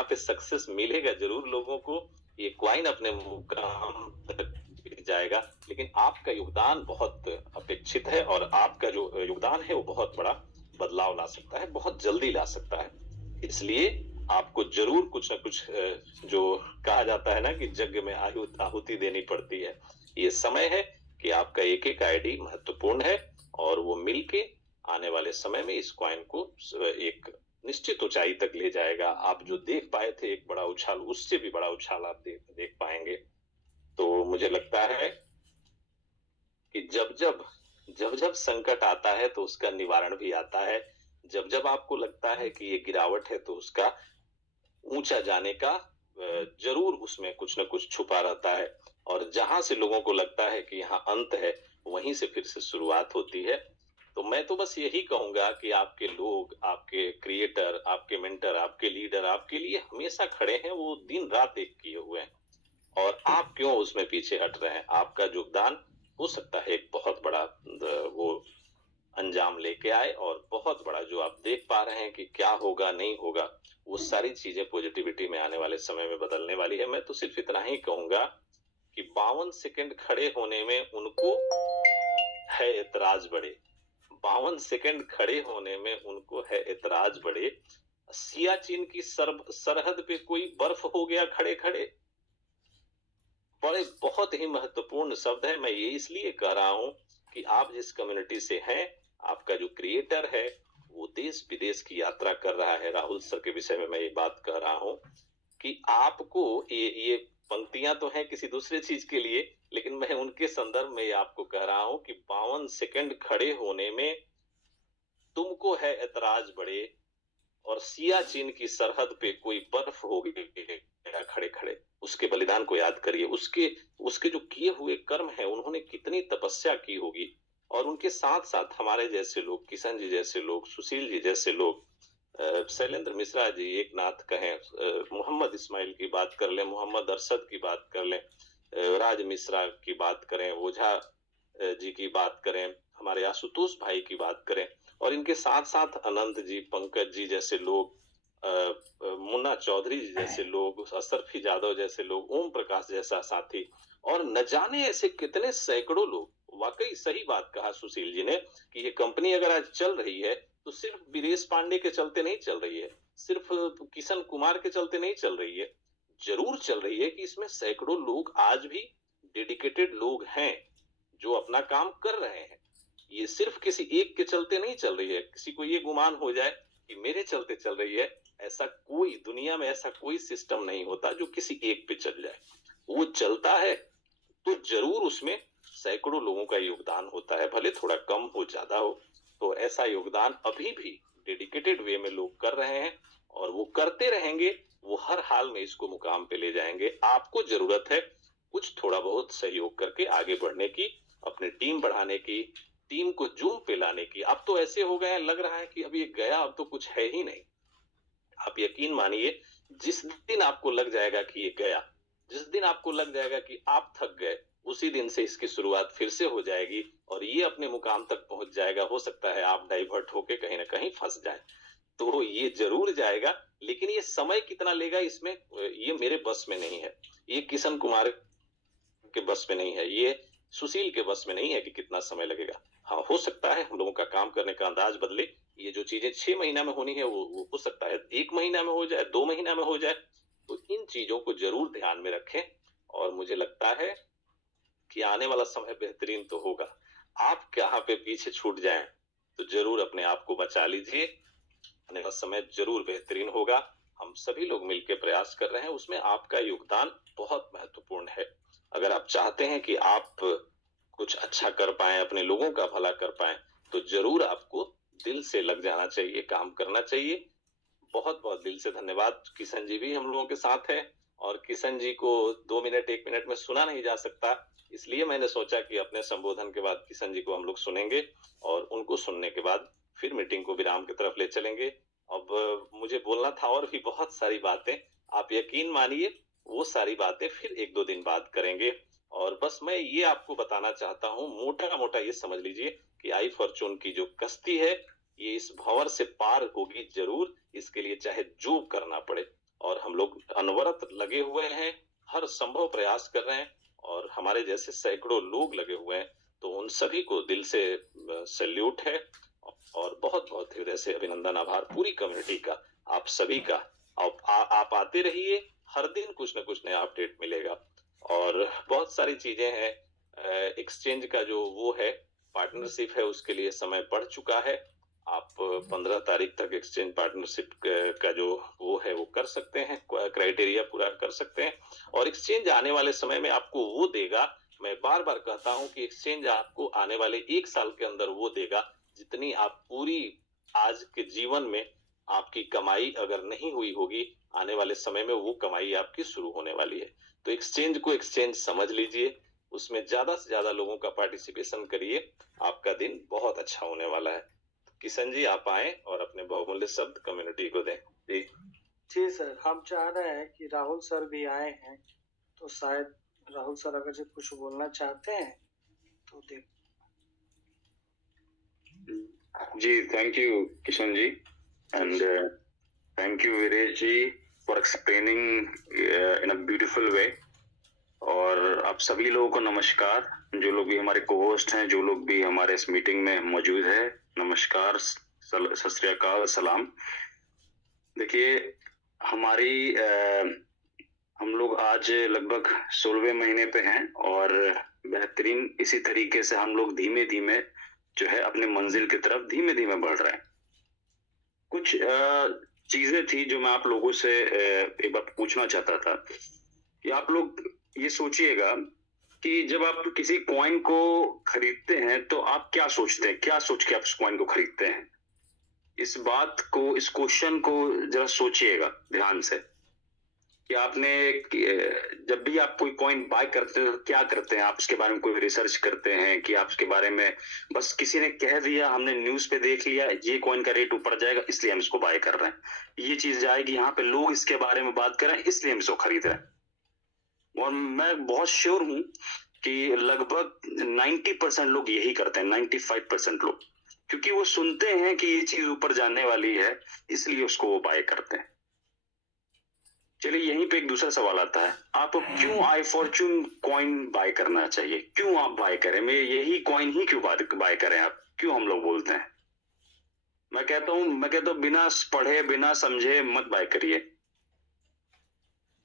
पे सक्सेस मिलेगा जरूर लोगों को। ये क्वाइन अपने मुकाम तक जाएगा, लेकिन आपका योगदान बहुत अपेक्षित है, और आपका जो योगदान है वो बहुत बड़ा बदलाव ला सकता है, बहुत जल्दी ला सकता है। इसलिए आपको जरूर कुछ ना कुछ, जो कहा जाता है ना कि यज्ञ में आहुति देनी पड़ती है, ये समय है कि आपका एक एक आईडी महत्वपूर्ण है, और वो मिलके आने वाले समय में इस क्वाइन को एक निश्चित ऊंचाई तक ले जाएगा। आप जो देख पाए थे एक बड़ा उछाल, उससे भी बड़ा उछाल आप देख पाएंगे। तो मुझे लगता है कि जब जब संकट आता है तो उसका निवारण भी आता है। जब जब आपको लगता है कि ये गिरावट है तो उसका ऊंचा जाने का जरूर उसमें कुछ ना कुछ छुपा रहता है। और जहां से लोगों को लगता है कि यहाँ अंत है, वहीं से फिर से शुरुआत होती है। तो मैं तो बस यही कहूंगा कि आपके लोग, आपके क्रिएटर, आपके मेंटर, आपके लीडर आपके लिए हमेशा खड़े हैं। वो दिन रात एक किए हुए हैं, और आप क्यों उसमें पीछे हट रहे हैं? आपका योगदान हो सकता है एक बहुत बड़ा वो अंजाम लेके आए, और बहुत बड़ा जो आप देख पा रहे हैं कि क्या होगा नहीं होगा, वो सारी चीजें पॉजिटिविटी में आने वाले समय में बदलने वाली है। मैं तो सिर्फ इतना ही कहूंगा कि 52 सेकंड खड़े होने में उनको है एतराज बड़े, 52 सेकंड खड़े होने में उनको है एतराज बड़े। सियाचिन की सरहद पे कोई बर्फ हो गया खड़े खड़े। बड़े बहुत ही महत्वपूर्ण शब्द है। मैं ये इसलिए कह रहा हूं कि आप जिस कम्युनिटी से हैं, आपका जो क्रिएटर है वो देश विदेश की यात्रा कर रहा है। राहुल सर के विषय में मैं ये बात कह रहा हूं कि आपको ये पंक्तियां तो हैं किसी दूसरे चीज के लिए, लेकिन मैं उनके संदर्भ में आपको कह रहा हूं कि 52 सेकंड खड़े होने में तुमको है एतराज बड़े, और सियाचिन की सरहद पे कोई बर्फ हो गई खड़े खड़े। उसके बलिदान को याद करिए, उसके जो किए हुए कर्म है, उन्होंने कितनी तपस्या की होगी। और उनके साथ साथ हमारे जैसे लोग, किशन जी जैसे लोग, सुशील जी जैसे लोग, शैलेंद्र मिश्रा जी, एक नाथ कहें, मोहम्मद इस्माइल की बात कर लें, मोहम्मद अरशद की बात कर लें, राज मिश्रा की बात करें, ओझा जी की बात करें, हमारे आशुतोष भाई की बात करें, और इनके साथ साथ अनंत जी, पंकज जी जैसे लोग, मुन्ना चौधरी जी जैसे लोग, असरफी यादव जैसे लोग, ओम प्रकाश जैसा साथी, और न जाने ऐसे कितने सैकड़ों लोग। वाकई सही बात कहा सुशील जी ने कि ये कंपनी अगर आज चल रही है तो सिर्फ वीरेश पांडे के चलते नहीं चल रही है, सिर्फ किशन कुमार के चलते नहीं चल रही है। जरूर चल रही है कि इसमें सैकड़ों लोग आज भी डेडिकेटेड लोग हैं जो अपना काम कर रहे हैं। ये सिर्फ किसी एक के चलते नहीं चल रही है। किसी को ये गुमान हो जाए कि मेरे चलते चल रही है, ऐसा कोई दुनिया में ऐसा कोई सिस्टम नहीं होता जो किसी एक पे चल जाए। वो चलता है तो जरूर उसमें सैकड़ों लोगों का योगदान होता है, भले थोड़ा कम हो ज्यादा हो। तो ऐसा योगदान अभी भी डेडिकेटेड वे में लोग कर रहे हैं और वो करते रहेंगे। वो हर हाल में इसको मुकाम पे ले जाएंगे। आपको जरूरत है कुछ थोड़ा बहुत सहयोग करके आगे बढ़ने की, अपनी टीम बढ़ाने की, टीम को जूम पे लाने की। अब तो ऐसे हो गए, लग रहा है कि अब ये गया, अब तो कुछ है ही नहीं। आप यकीन मानिए, जिस दिन आपको लग जाएगा कि ये गया, जिस दिन आपको लग जाएगा कि आप थक गए, उसी दिन से इसकी शुरुआत फिर से हो जाएगी और ये अपने मुकाम तक पहुंच जाएगा। हो सकता है आप डाइवर्ट होके कहीं ना कहीं फंस जाए, तो ये जरूर जाएगा। लेकिन ये समय कितना लेगा, इसमें ये मेरे बस में नहीं है, ये किशन कुमार के बस में नहीं है, ये सुशील के बस में नहीं है कि कितना समय लगेगा। हाँ, हो सकता है हम लोगों का काम करने का अंदाज बदले। ये जो चीजें 6 महीना में होनी है वो हो सकता है 1 महीना में हो जाए, 2 महीना में हो जाए। तो इन चीजों को जरूर ध्यान में रखें और मुझे लगता है कि आने वाला समय बेहतरीन तो होगा। आप कहाँ पे पीछे छूट जाएं तो जरूर अपने आप को बचा लीजिए। आने वाला समय जरूर बेहतरीन होगा। हम सभी लोग मिलकर प्रयास कर रहे हैं, उसमें आपका योगदान बहुत महत्वपूर्ण है। अगर आप चाहते हैं कि आप कुछ अच्छा कर पाएं, अपने लोगों का भला कर पाएं, तो जरूर आपको दिल से लग जाना चाहिए, काम करना चाहिए। बहुत बहुत दिल से धन्यवाद। किशन जी भी हम लोगों के साथ है और किशन जी को 2 मिनट 1 मिनट में सुना नहीं जा सकता, इसलिए मैंने सोचा कि अपने संबोधन के बाद किशन जी को हम लोग सुनेंगे और उनको सुनने के बाद फिर मीटिंग को विराम की तरफ ले चलेंगे। अब मुझे बोलना था और भी बहुत सारी बातें, आप यकीन मानिए वो सारी बातें फिर 1-2 दिन बाद करेंगे। और बस मैं ये आपको बताना चाहता हूँ, मोटा मोटा ये समझ लीजिए कि आई फॉर्चून की जो कश्ती है ये इस भंवर से पार होगी जरूर। इसके लिए चाहे जो करना पड़े, और हम लोग अनवरत लगे हुए हैं, हर संभव प्रयास कर रहे हैं और हमारे जैसे सैकड़ों लोग लगे हुए हैं। तो उन सभी को दिल से सैल्यूट है और बहुत बहुत हृदय से अभिनंदन, आभार पूरी कम्युनिटी का, आप सभी का। आप आते रहिए, हर दिन कुछ ना कुछ नया अपडेट मिलेगा और बहुत सारी चीजें हैं। एक्सचेंज का जो वो है पार्टनरशिप है, उसके लिए समय बढ़ चुका है। आप 15 तारीख तक एक्सचेंज पार्टनरशिप का जो वो है वो कर सकते हैं, क्राइटेरिया पूरा कर सकते हैं और एक्सचेंज आने वाले समय में आपको वो देगा। मैं बार बार कहता हूं कि एक्सचेंज आपको आने वाले 1 साल के अंदर वो देगा जितनी आप पूरी आज के जीवन में आपकी कमाई अगर नहीं हुई होगी, आने वाले समय में वो कमाई आपकी शुरू होने वाली है। तो एक्सचेंज को एक्सचेंज समझ लीजिए, उसमें ज्यादा से ज्यादा लोगों का पार्टिसिपेशन करिए, आपका दिन बहुत अच्छा होने वाला है। किशन जी आप आए और अपने बहुमूल्य शब्द कम्युनिटी को दें। जी सर, हम चाह रहे हैं कि राहुल सर भी आए हैं, तो शायद राहुल सर अगर जो कुछ बोलना चाहते हैं तो देख। जी thank you Kishan ji, and Thank you Viresh ji for explaining in a beautiful way. और आप सभी लोगों को नमस्कार, जो लोग भी हमारे को होस्ट हैं, जो लोग भी हमारे इस मीटिंग में मौजूद है, नमस्कार, सत श्री अकाल, सलाम। देखिए हमारी हम लोग आज लगभग 16वें महीने पे हैं और बेहतरीन इसी तरीके से हम लोग धीमे धीमे जो है अपने मंजिल की तरफ धीमे धीमे बढ़ रहे हैं। कुछ चीजें थी जो मैं आप लोगों से एक बार पूछना चाहता था कि आप लोग ये सोचिएगा कि जब आप किसी कॉइन को खरीदते हैं तो आप क्या सोचते हैं, क्या सोच के आप उस कॉइन को खरीदते हैं? इस बात को, इस क्वेश्चन को जरा सोचिएगा ध्यान से कि आपने जब भी आप कोई कॉइन बाय करते हैं तो क्या करते हैं? आप उसके बारे में कोई रिसर्च करते हैं कि आप उसके बारे में बस किसी ने कह दिया, हमने न्यूज पे देख लिया ये कॉइन का रेट ऊपर जाएगा इसलिए हम इसको बाय कर रहे हैं, ये चीज जाएगी यहाँ पे, लोग इसके बारे में बात कर रहे हैं इसलिए हम इसको खरीद रहे हैं। और मैं बहुत श्योर हूं कि लगभग 90% लोग यही करते हैं, 95% लोग, क्योंकि वो सुनते हैं कि ये चीज ऊपर जाने वाली है इसलिए उसको वो बाय करते हैं। चलिए यहीं पे एक दूसरा सवाल आता है, आप क्यों आई फॉर्च्यून कॉइन बाय करना चाहिए? क्यों आप बाय करें? मैं यही कॉइन ही क्यों बाय करें आप? क्यों हम लोग बोलते हैं? मैं कहता हूं बिना पढ़े बिना समझे मत बाय करिए।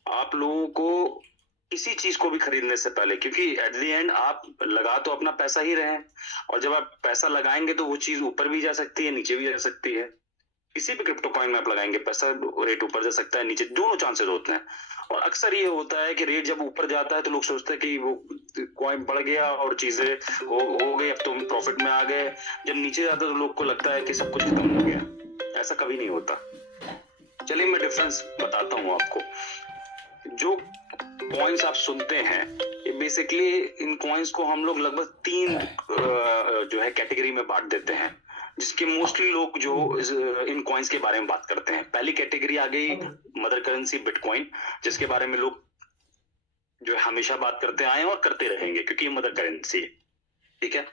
आप लोगों को किसी चीज को भी खरीदने से पहले, क्योंकि एट द एंड आप लगा तो अपना पैसा ही रहे हैं और जब आप पैसा लगाएंगे तो वो चीज ऊपर भी जा सकती है नीचे भी जा सकती है। किसी भी क्रिप्टो कॉइन में आप लगाएंगे पैसा रेट ऊपर जा सकता है नीचे, दोनों चांसेस होते हैं। और अक्सर ये होता है कि रेट जब ऊपर जाता है तो लोग सोचते हैं कि वो कॉइन बढ़ गया और चीजें हो गई, अब तो हम प्रॉफिट में आ गए। जब नीचे जाता है तो लोग को लगता है कि सब कुछ खत्म हो गया। ऐसा कभी नहीं होता। चलिए मैं डिफरेंस बताता हूँ आपको। जो कॉइन्स आप सुनते हैं ये बेसिकली, इन कॉइन्स को हम लोग लगभग 3 जो है कैटेगरी में बांट देते हैं, जिसके मोस्टली लोग जो इन कॉइन्स के बारे में बात करते हैं। पहली कैटेगरी आ गई मदर करेंसी बिटकॉइन, जिसके बारे में लोग जो है हमेशा बात करते आए हैं और करते रहेंगे क्योंकि ये मदर करेंसी है, ठीक है।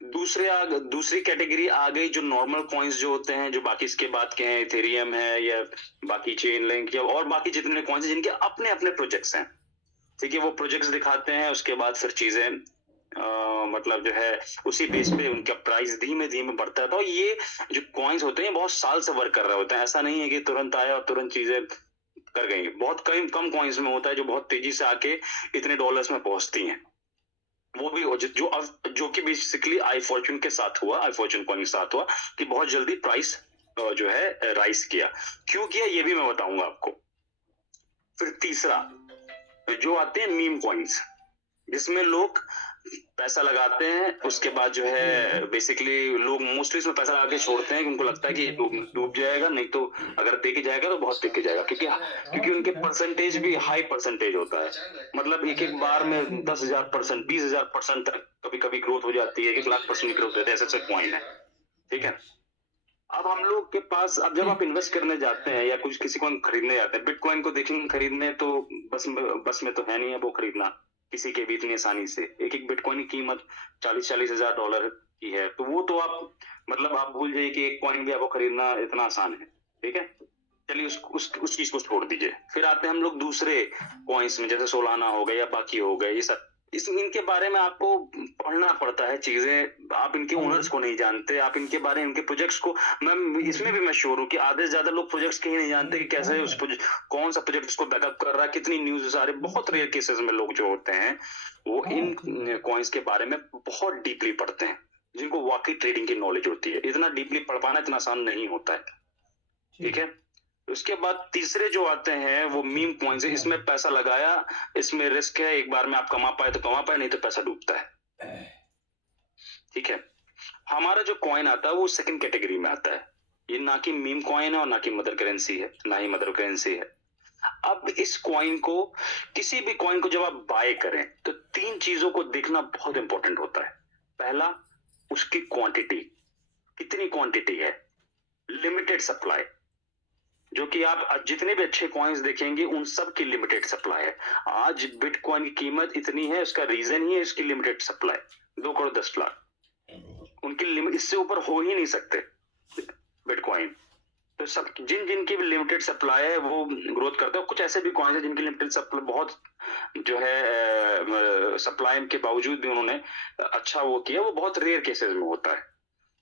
दूसरी कैटेगरी आ गई जो नॉर्मल कॉइन्स जो होते हैं, जो बाकी इसके बाद के हैं, इथेरियम है या बाकी चेन लिंक या और बाकी जितने कॉइन्स हैं जिनके अपने अपने प्रोजेक्ट्स हैं, ठीक है। वो प्रोजेक्ट्स दिखाते हैं, उसके बाद फिर चीजें मतलब जो है उसी बेस पे उनका प्राइस धीमे धीमे बढ़ता है। तो ये जो कॉइन्स होते हैं बहुत साल से वर्क कर रहे होते हैं। ऐसा नहीं है कि तुरंत आया और तुरंत चीजें कर गई। बहुत कम कॉइन्स में होता है जो बहुत तेजी से आके इतने डॉलर्स में पहुंचती हैं। वो भी जो कि बेसिकली आई फॉर्च्यून के साथ हुआ, आई फॉर्च्यून कॉइन के साथ हुआ कि बहुत जल्दी प्राइस जो है राइज किया। क्यों किया ये भी मैं बताऊंगा आपको। फिर तीसरा जो आते हैं मीम कॉइन्स, जिसमें लोग पैसा लगाते हैं, उसके बाद जो है बेसिकली लोग मोस्टली इसमें पैसा लगा के छोड़ते हैं कि उनको लगता है कि डूब जाएगा, नहीं तो अगर देके जाएगा तो बहुत देके जाएगा, क्योंकि उनके परसेंटेज भी हाई परसेंटेज होता है। मतलब एक बार में 10,000%, 20,000% तक कभी कभी ग्रोथ हो जाती है, 1,00,000% ग्रोथ होती है। ऐसे कॉइन है, ठीक है। अब हम लोग के पास, अब जब आप इन्वेस्ट करने जाते हैं या कुछ किसी को खरीदने जाते हैं, बिटकॉइन को देखेंगे खरीदने तो बस में तो है नहीं है वो खरीदना किसी के भी इतनी आसानी से। एक बिटकॉइन की कीमत 40-40 हजार डॉलर की है, तो वो तो आप मतलब आप भूल जाइए कि एक कॉइन भी आपको खरीदना इतना आसान है, ठीक है। चलिए उस चीज को छोड़ दीजिए। फिर आते हैं हम लोग दूसरे कॉइन्स में, जैसे सोलाना हो गया या बाकी हो गए, ये सब इनके बारे में आपको पढ़ना पड़ता है चीजें। आप इनके ओनर्स को नहीं जानते, आप इनके बारे में, इनके प्रोजेक्ट्स को, मैं इसमें भी मैं श्योर हूँ कि आधे से ज्यादा लोग प्रोजेक्ट्स के ही नहीं जानते कि कैसे उस कौन सा प्रोजेक्ट उसको बैकअप कर रहा है, कितनी न्यूज आ रही है। बहुत रेयर केसेस में लोग जो होते हैं वो इन कॉइन्स के बारे में बहुत डीपली पढ़ते हैं, जिनको वाकई ट्रेडिंग की नॉलेज होती है। इतना डीपली पढ़ पाना इतना आसान नहीं होता है, ठीक है। उसके बाद तीसरे जो आते हैं वो मीम कॉइन्स है। इसमें पैसा लगाया, इसमें रिस्क है, एक बार में आप कमा पाए तो कमा पाए, नहीं तो पैसा डूबता है, ठीक है। हमारा जो कॉइन आता है वो सेकंड कैटेगरी में आता है। ये ना कि मीम कॉइन है और ना कि मदर करेंसी है, ना ही मदर करेंसी है। अब इस कॉइन को, किसी भी कॉइन को जब आप बाय करें तो 3 चीजों को देखना बहुत इंपॉर्टेंट होता है। पहला, उसकी क्वांटिटी, कितनी क्वांटिटी है। लिमिटेड सप्लाई, जो कि आप जितने भी अच्छे कॉइन्स देखेंगे उन सब की लिमिटेड सप्लाई है। आज बिटकॉइन की कीमत इतनी है, उसका रीजन ही है इसकी लिमिटेड सप्लाई, 2 करोड़ 10 लाख। उनकी लिमिट, इससे ऊपर हो ही नहीं सकते बिटकॉइन। तो सब जिन जिनकी भी लिमिटेड सप्लाई है वो ग्रोथ करते हैं। कुछ ऐसे भी कॉइन्स है जिनकी लिमिटेड सप्लाई बहुत जो है सप्लाई के बावजूद भी उन्होंने अच्छा वो किया, वो बहुत रेयर केसेस में होता है।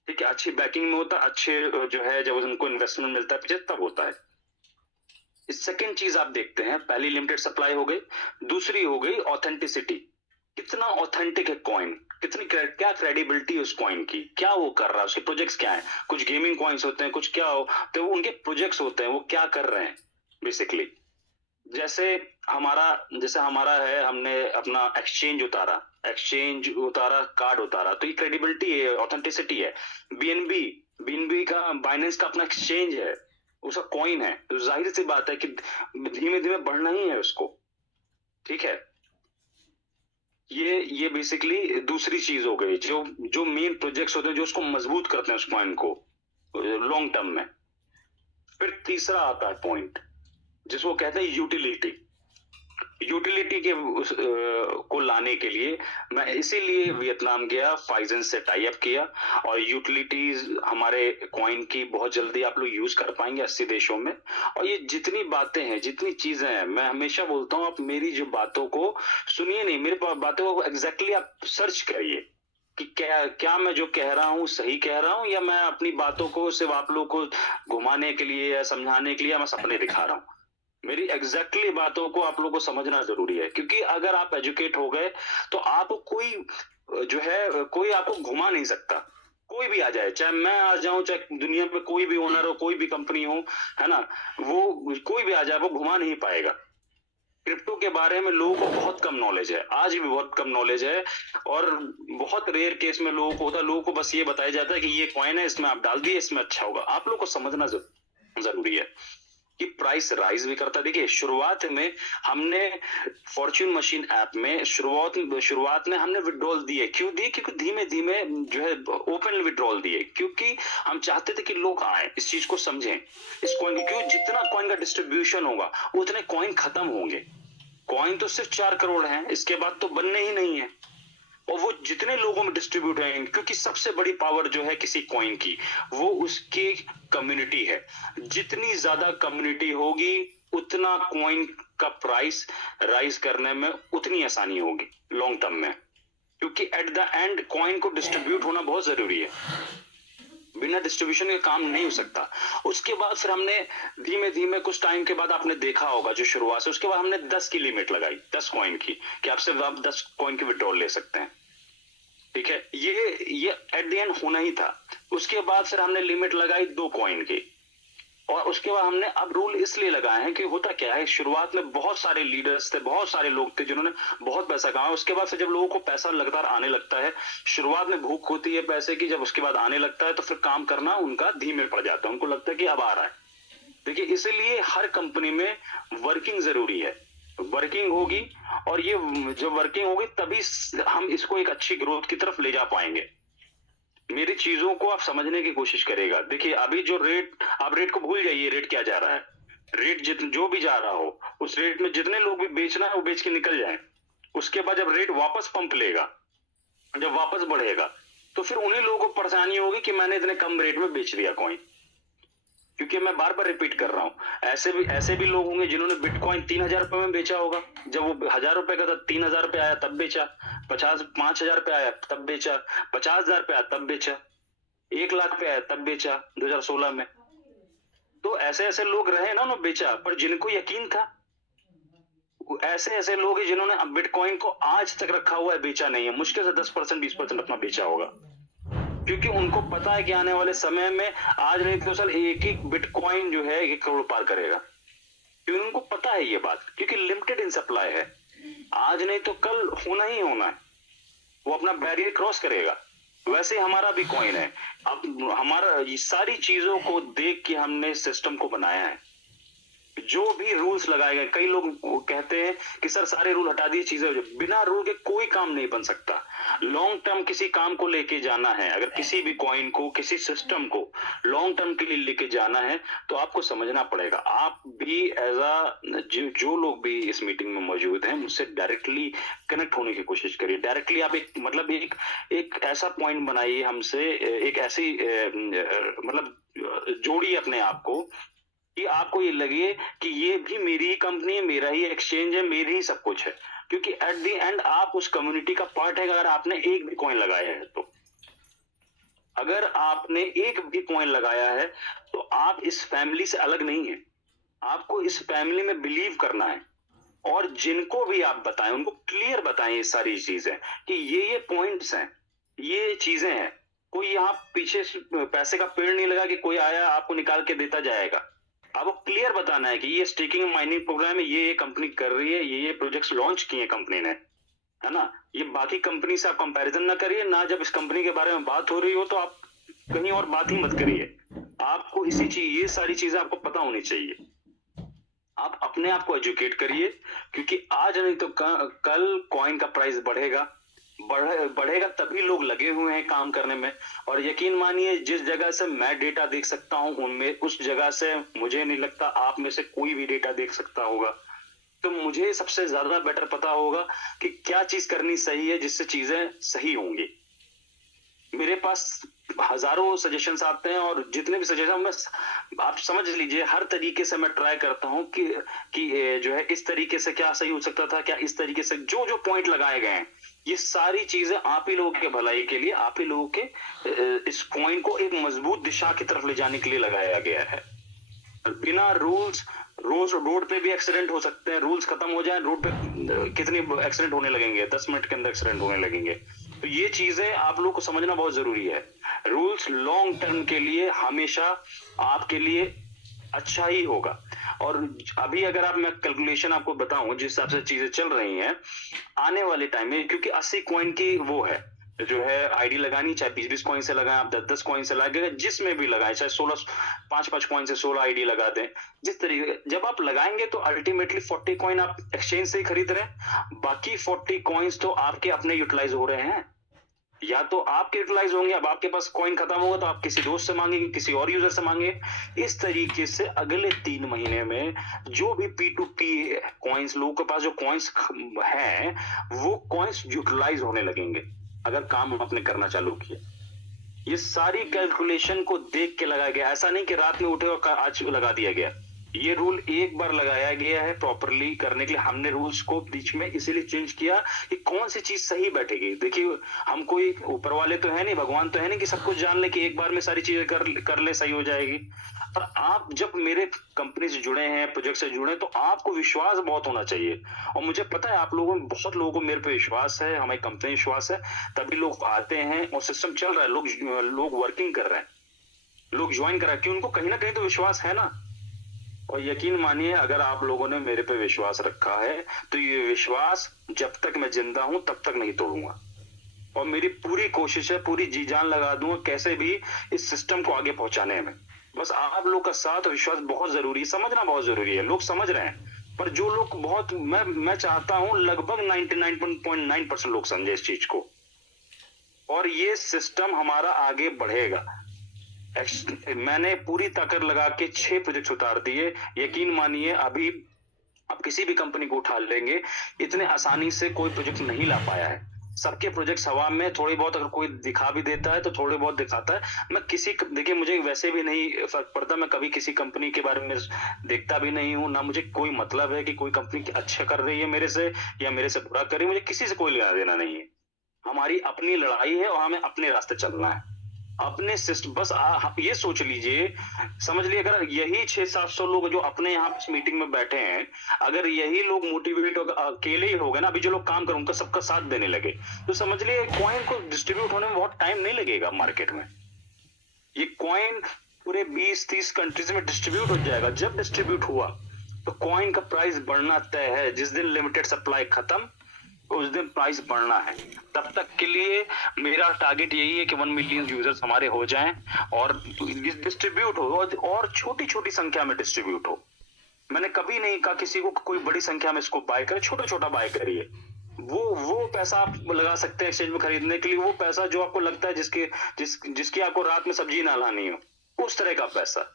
ठीक है, अच्छी बैकिंग में होता है, अच्छे जो है जब उनको इन्वेस्टमेंट मिलता है पीछे तब होता है। इस सेकेंड चीज आप देखते हैं, पहली लिमिटेड सप्लाई हो गई, दूसरी हो गई ऑथेंटिसिटी। कितना ऑथेंटिक है कॉइन, कितनी क्या क्रेडिबिलिटी उस कॉइन की, क्या वो कर रहा है, उसके प्रोजेक्ट्स क्या है। कुछ गेमिंग कॉइन्स होते हैं, कुछ क्या हो तो वो उनके प्रोजेक्ट्स होते हैं, वो क्या कर रहे हैं बेसिकली। जैसे हमारा है, हमने अपना एक्सचेंज उतारा, कार्ड उतारा, तो ये क्रेडिबिलिटी है, ऑथेंटिसिटी है। बीएनबी का, बाइनेंस का अपना एक्सचेंज है, उसका कॉइन है, तो जाहिर सी बात है कि धीमे धीमे बढ़ना ही है उसको। ठीक है, ये बेसिकली दूसरी चीज हो गई, जो मेन प्रोजेक्ट्स होते हैं जो उसको मजबूत करते हैं उस कॉइन को लॉन्ग टर्म में। फिर तीसरा आता है पॉइंट जिसको कहते हैं यूटिलिटी के को लाने के लिए मैं इसीलिए वियतनाम गया, फाइजन से टाई अप किया, और यूटिलिटीज हमारे कॉइन की बहुत जल्दी आप लोग यूज कर पाएंगे 80 देशों में। और ये जितनी बातें हैं, जितनी चीजें हैं, मैं हमेशा बोलता हूँ आप मेरी जो बातों को सुनिए नहीं, मेरी बातों को एग्जैक्टली आप सर्च करिए कि क्या मैं जो कह रहा हूँ सही कह रहा हूँ, या मैं अपनी बातों को सिर्फ आप लोग को घुमाने के लिए या समझाने के लिए मैं सपने दिखा रहा हूँ। मेरी एग्जैक्टली बातों को आप लोगों को समझना जरूरी है, क्योंकि अगर आप एजुकेट हो गए तो आपको कोई आपको घुमा नहीं सकता। कोई भी आ जाए, चाहे मैं आ जाऊं, चाहे दुनिया में कोई भी ओनर हो, कोई भी कंपनी हो, है ना, वो कोई भी आ जाए वो घुमा नहीं पाएगा। क्रिप्टो के बारे में लोगों को बहुत कम नॉलेज है, आज भी बहुत कम नॉलेज है, और बहुत रेयर केस में लोगों को होता है, लोगों को बस ये बताया जाता है कि ये कॉइन है, इसमें आप डाल दिए, इसमें अच्छा होगा। आप लोगों को समझना जरूरी है कि प्राइस राइज भी करता है। देखिए, शुरुआत में हमने फॉर्च्यून मशीन ऐप में शुरुआत में हमने विड्रॉल दिए, क्यों दिए? क्योंकि धीमे धीमे जो है ओपन विड्रॉल दिए, क्योंकि हम चाहते थे कि लोग आए, इस चीज को समझें, इस कॉइन को। क्यों? जितना कॉइन का डिस्ट्रीब्यूशन होगा उतने कॉइन खत्म होंगे। कॉइन तो सिर्फ 4 करोड़ हैं, इसके बाद तो बनने ही नहीं है, और वो जितने लोगों में डिस्ट्रीब्यूट होंगे, क्योंकि सबसे बड़ी पावर जो है किसी कॉइन की वो उसकी कम्युनिटी है। जितनी ज्यादा कम्युनिटी होगी उतना कॉइन का प्राइस राइज करने में उतनी आसानी होगी लॉन्ग टर्म में, क्योंकि एट द एंड कॉइन को डिस्ट्रीब्यूट होना बहुत जरूरी है, बिना डिस्ट्रीब्यूशन के काम नहीं हो सकता। उसके बाद फिर हमने धीमे धीमे कुछ टाइम के बाद आपने देखा होगा जो शुरुआत से, उसके बाद हमने 10 की लिमिट लगाई, 10 कॉइन की, कि आपसे आप 10 कॉइन की विड्रॉल ले सकते हैं। ठीक है, ये एट द एंड होना ही था। उसके बाद फिर हमने लिमिट लगाई 2 कॉइन की, और उसके बाद हमने अब रूल इसलिए लगाए हैं कि होता क्या है, शुरुआत में बहुत सारे लीडर्स थे, बहुत सारे लोग थे जिन्होंने बहुत पैसा कमाया। उसके बाद फिर जब लोगों को पैसा लगातार आने लगता है, शुरुआत में भूख होती है पैसे की, जब उसके बाद आने लगता है तो फिर काम करना उनका धीमे पड़ जाता है, उनको लगता है कि अब आ रहा है। देखिए, इसलिए हर कंपनी में वर्किंग जरूरी है, वर्किंग होगी, और ये जब वर्किंग होगी तभी हम इसको एक अच्छी ग्रोथ की तरफ ले जा पाएंगे। मेरी चीजों को आप समझने की कोशिश करेगा। देखिए, अभी जो रेट, आप रेट को भूल जाइए, रेट क्या जा रहा है, रेट जो भी जा रहा हो उस रेट में जितने लोग भी बेचना है वो बेच के निकल जाए। उसके बाद जब रेट वापस पंप लेगा, जब वापस बढ़ेगा, तो फिर उन्हीं लोगों को परेशानी होगी कि मैंने इतने कम रेट में बेच दिया कॉइन। क्योंकि मैं बार बार रिपीट कर रहा हूं, ऐसे भी लोग होंगे जिन्होंने बिटकॉइन 3000 रुपए में बेचा होगा, जब वो 1000 रुपए का था 3000 रुपए आया तब बेचा, 5000 पे आया तब बेचा, 50000 पे आया तब बेचा, 1 लाख पे आया तब बेचा 2016 में। तो ऐसे लोग रहे ना, उन्होंने बेचा, पर जिनको यकीन था, ऐसे लोग हैं जिन्होंने बिटकॉइन को आज तक रखा हुआ है, बेचा नहीं है। मुश्किल से 10% 20% अपना बेचा होगा, क्योंकि उनको पता है कि आने वाले समय में आज नहीं तो साल एक बिटकॉइन जो है 1 करोड़ पार करेगा, क्योंकि उनको पता है ये बात, क्योंकि लिमिटेड इन सप्लाई है, आज नहीं तो कल होना ही होना है, वो अपना बैरियर क्रॉस करेगा। वैसे हमारा भी कॉइन है। अब हमारा ये सारी चीजों को देख के हमने सिस्टम को बनाया है, जो भी रूल्स लगाए गए। कई लोग कहते हैं कि सर सारे रूल हटा दिए, चीजें, बिना रूल के कोई काम नहीं बन सकता। लॉन्ग टर्म किसी काम को लेके जाना है, अगर किसी भी कॉइन को, किसी सिस्टम को लॉन्ग टर्म के लिए लेके जाना है, तो आपको समझना पड़ेगा। आप भी एज अ जो लोग भी इस मीटिंग में मौजूद हैं, मुझसे डायरेक्टली कनेक्ट होने की कोशिश करिए। डायरेक्टली आप एक ऐसा पॉइंट बनाइए हमसे, एक ऐसी मतलब जोड़िए अपने आप को कि आपको ये लगे कि ये भी मेरी ही कंपनी है, मेरा ही एक्सचेंज है, मेरी ही सब कुछ है, क्योंकि एट द एंड आप उस कम्युनिटी का पार्ट है। अगर आपने एक भी कॉइन लगाया है तो, अगर आपने एक भी कॉइन लगाया है तो आप इस फैमिली से अलग नहीं है। आपको इस फैमिली में बिलीव करना है, और जिनको भी आप बताएं उनको क्लियर बताएं ये सारी चीजें कि ये पॉइंट्स हैं, ये चीजें हैं। कोई यहाँ पीछे पैसे का पेड़ नहीं लगा कि कोई आया आपको निकाल के देता जाएगा। आपको क्लियर बताना है कि ये स्टेकिंग माइनिंग प्रोग्राम है, ये कंपनी कर रही है, ये प्रोजेक्ट्स लॉन्च किए कंपनी ने, है ना। ये बाकी कंपनी से आप कंपैरिजन ना करिए ना, जब इस कंपनी के बारे में बात हो रही हो तो आप कहीं और बात ही मत करिए। आपको इसी चीज, ये सारी चीजें आपको पता होनी चाहिए। आप अपने आप को एजुकेट करिए, क्योंकि आज नहीं तो कल कॉइन का प्राइस बढ़ेगा तभी लोग लगे हुए हैं काम करने में। और यकीन मानिए जिस जगह से मैं डेटा देख सकता हूं उनमें, उस जगह से मुझे नहीं लगता आप में से कोई भी डेटा देख सकता होगा। तो मुझे सबसे ज्यादा बेटर पता होगा कि क्या चीज करनी सही है जिससे चीजें सही होंगी। मेरे पास हजारों सजेशंस आते हैं, और जितने भी सजेशन मैं, आप समझ लीजिए हर तरीके से मैं ट्राई करता हूं कि जो है इस तरीके से क्या सही हो सकता था, क्या इस तरीके से जो पॉइंट लगाए गए हैं, ये सारी चीजें आप ही लोगों के भलाई के लिए, आप ही लोगों के इस कॉइन को एक मजबूत दिशा की तरफ ले जाने के लिए लगाया गया है। बिना रूल्स, रोड पे भी एक्सीडेंट हो सकते हैं, रूल्स खत्म हो जाए रोड पे कितने एक्सीडेंट होने लगेंगे, 10 मिनट के अंदर एक्सीडेंट होने लगेंगे। तो ये चीजें आप लोग को समझना बहुत जरूरी है। रूल्स लॉन्ग टर्म के लिए हमेशा आपके लिए अच्छा ही होगा। और अभी अगर आप, मैं कैलकुलेशन आपको बताऊं जिस हिसाब से चीजें चल रही हैं आने वाले टाइम में, क्योंकि 80 कॉइन की वो है जो है आईडी लगानी, चाहे 20-20 कॉइन से लगाएं आप, 10-10 कॉइन से लगाएंगे, जिसमें भी लगाएं, चाहे 16 5-5 कॉइन से 16 आईडी लगा दें, जिस तरीके जब आप लगाएंगे तो अल्टीमेटली 40 कॉइन आप एक्सचेंज से ही खरीद रहे हैं, बाकी 40 कॉइन्स तो आपके अपने यूटिलाइज हो रहे हैं, या तो आपके यूटिलाइज होंगे। अब आपके पास कॉइन खत्म होगा तो आप किसी दोस्त से मांगेंगे, किसी और यूजर से मांगेंगे। इस तरीके से अगले 3 महीने में जो भी P2P कॉइन्स, लोगों के पास जो कॉइन्स हैं वो कॉइन्स यूटिलाइज होने लगेंगे अगर काम आपने करना चालू किया। ये सारी कैलकुलेशन को देख के लगाया गया, ऐसा नहीं कि रात में उठे और आज लगा दिया गया। ये रूल एक बार लगाया गया है प्रॉपरली करने के लिए। हमने रूल्स को बीच में इसीलिए चेंज किया कि कौन सी चीज सही बैठेगी। देखिए हम कोई ऊपर वाले तो है नहीं, भगवान तो है नहीं कि सब कुछ जान ले कि एक बार में सारी चीजें कर ले सही हो जाएगी। पर आप जब मेरे कंपनी से जुड़े हैं, प्रोजेक्ट से जुड़े हैं, तो आपको विश्वास बहुत होना चाहिए। और मुझे पता है आप लोगों, बहुत लोगों को मेरे पे विश्वास है, हमारी कंपनी विश्वास है, तभी लोग आते हैं और सिस्टम चल रहा है, लोग वर्किंग कर रहे हैं, लोग ज्वाइन कर रहे हैं, कि उनको कहीं ना कहीं तो विश्वास है ना। और यकीन मानिए अगर आप लोगों ने मेरे पे विश्वास रखा है तो ये विश्वास जब तक मैं जिंदा हूं तब तक नहीं तोड़ूंगा। और मेरी पूरी कोशिश है, पूरी जी जान लगा दूंगा कैसे भी इस सिस्टम को आगे पहुंचाने में। बस आप लोग का साथ और विश्वास बहुत जरूरी है, समझना बहुत जरूरी है। लोग समझ रहे हैं, पर जो लोग बहुत, मैं चाहता हूं लगभग 99.9% लोग समझे इस चीज को, और ये सिस्टम हमारा आगे बढ़ेगा। मैंने पूरी ताकत लगा के 6 प्रोजेक्ट उतार दिए। यकीन मानिए अभी आप किसी भी कंपनी को उठा लेंगे, इतने आसानी से कोई प्रोजेक्ट नहीं ला पाया है। सबके प्रोजेक्ट्स हवा में, थोड़ी बहुत अगर कोई दिखा भी देता है तो थोड़े बहुत दिखाता है। मैं देखिए मुझे वैसे भी नहीं फर्क पड़ता, मैं कभी किसी कंपनी के बारे में देखता भी नहीं हूं, ना मुझे कोई मतलब है कि कोई कंपनी अच्छा कर रही है मेरे से या मेरे से बुरा कर रही है। मुझे किसी से कोई लेना देना नहीं है। हमारी अपनी लड़ाई है और हमें अपने रास्ते चलना है, अपने सिस्टम। बस आप ये सोच लीजिए, समझ लीजिए अगर यही 600-700 लोग जो अपने यहाँ पे मीटिंग में बैठे हैं, अगर यही लोग मोटिवेट होकर अकेले ही हो गए ना, अभी जो लोग काम करें उनका सबका साथ देने लगे, तो समझ लिए कॉइन को डिस्ट्रीब्यूट होने में बहुत टाइम नहीं लगेगा मार्केट में। ये कॉइन पूरे 20-30 कंट्रीज में डिस्ट्रीब्यूट हो जाएगा। जब डिस्ट्रीब्यूट हुआ तो कॉइन का प्राइस बढ़ना तय है। जिस दिन लिमिटेड सप्लाई खत्म उस दिन प्राइस बढ़ना है। तब तक के लिए मेरा टारगेट यही है कि 1 मिलियन यूजर्स हमारे हो जाएं और डिस्ट्रीब्यूट हो, और छोटी छोटी संख्या में डिस्ट्रीब्यूट हो। मैंने कभी नहीं कहा किसी को कोई बड़ी संख्या में इसको बाय करे, छोटा छोटा बाय करिए। वो पैसा आप लगा सकते हैं एक्सचेंज में खरीदने के लिए, वो पैसा जो आपको लगता है जिसकी आपको रात में सब्जी ना लानी हो, उस तरह का पैसा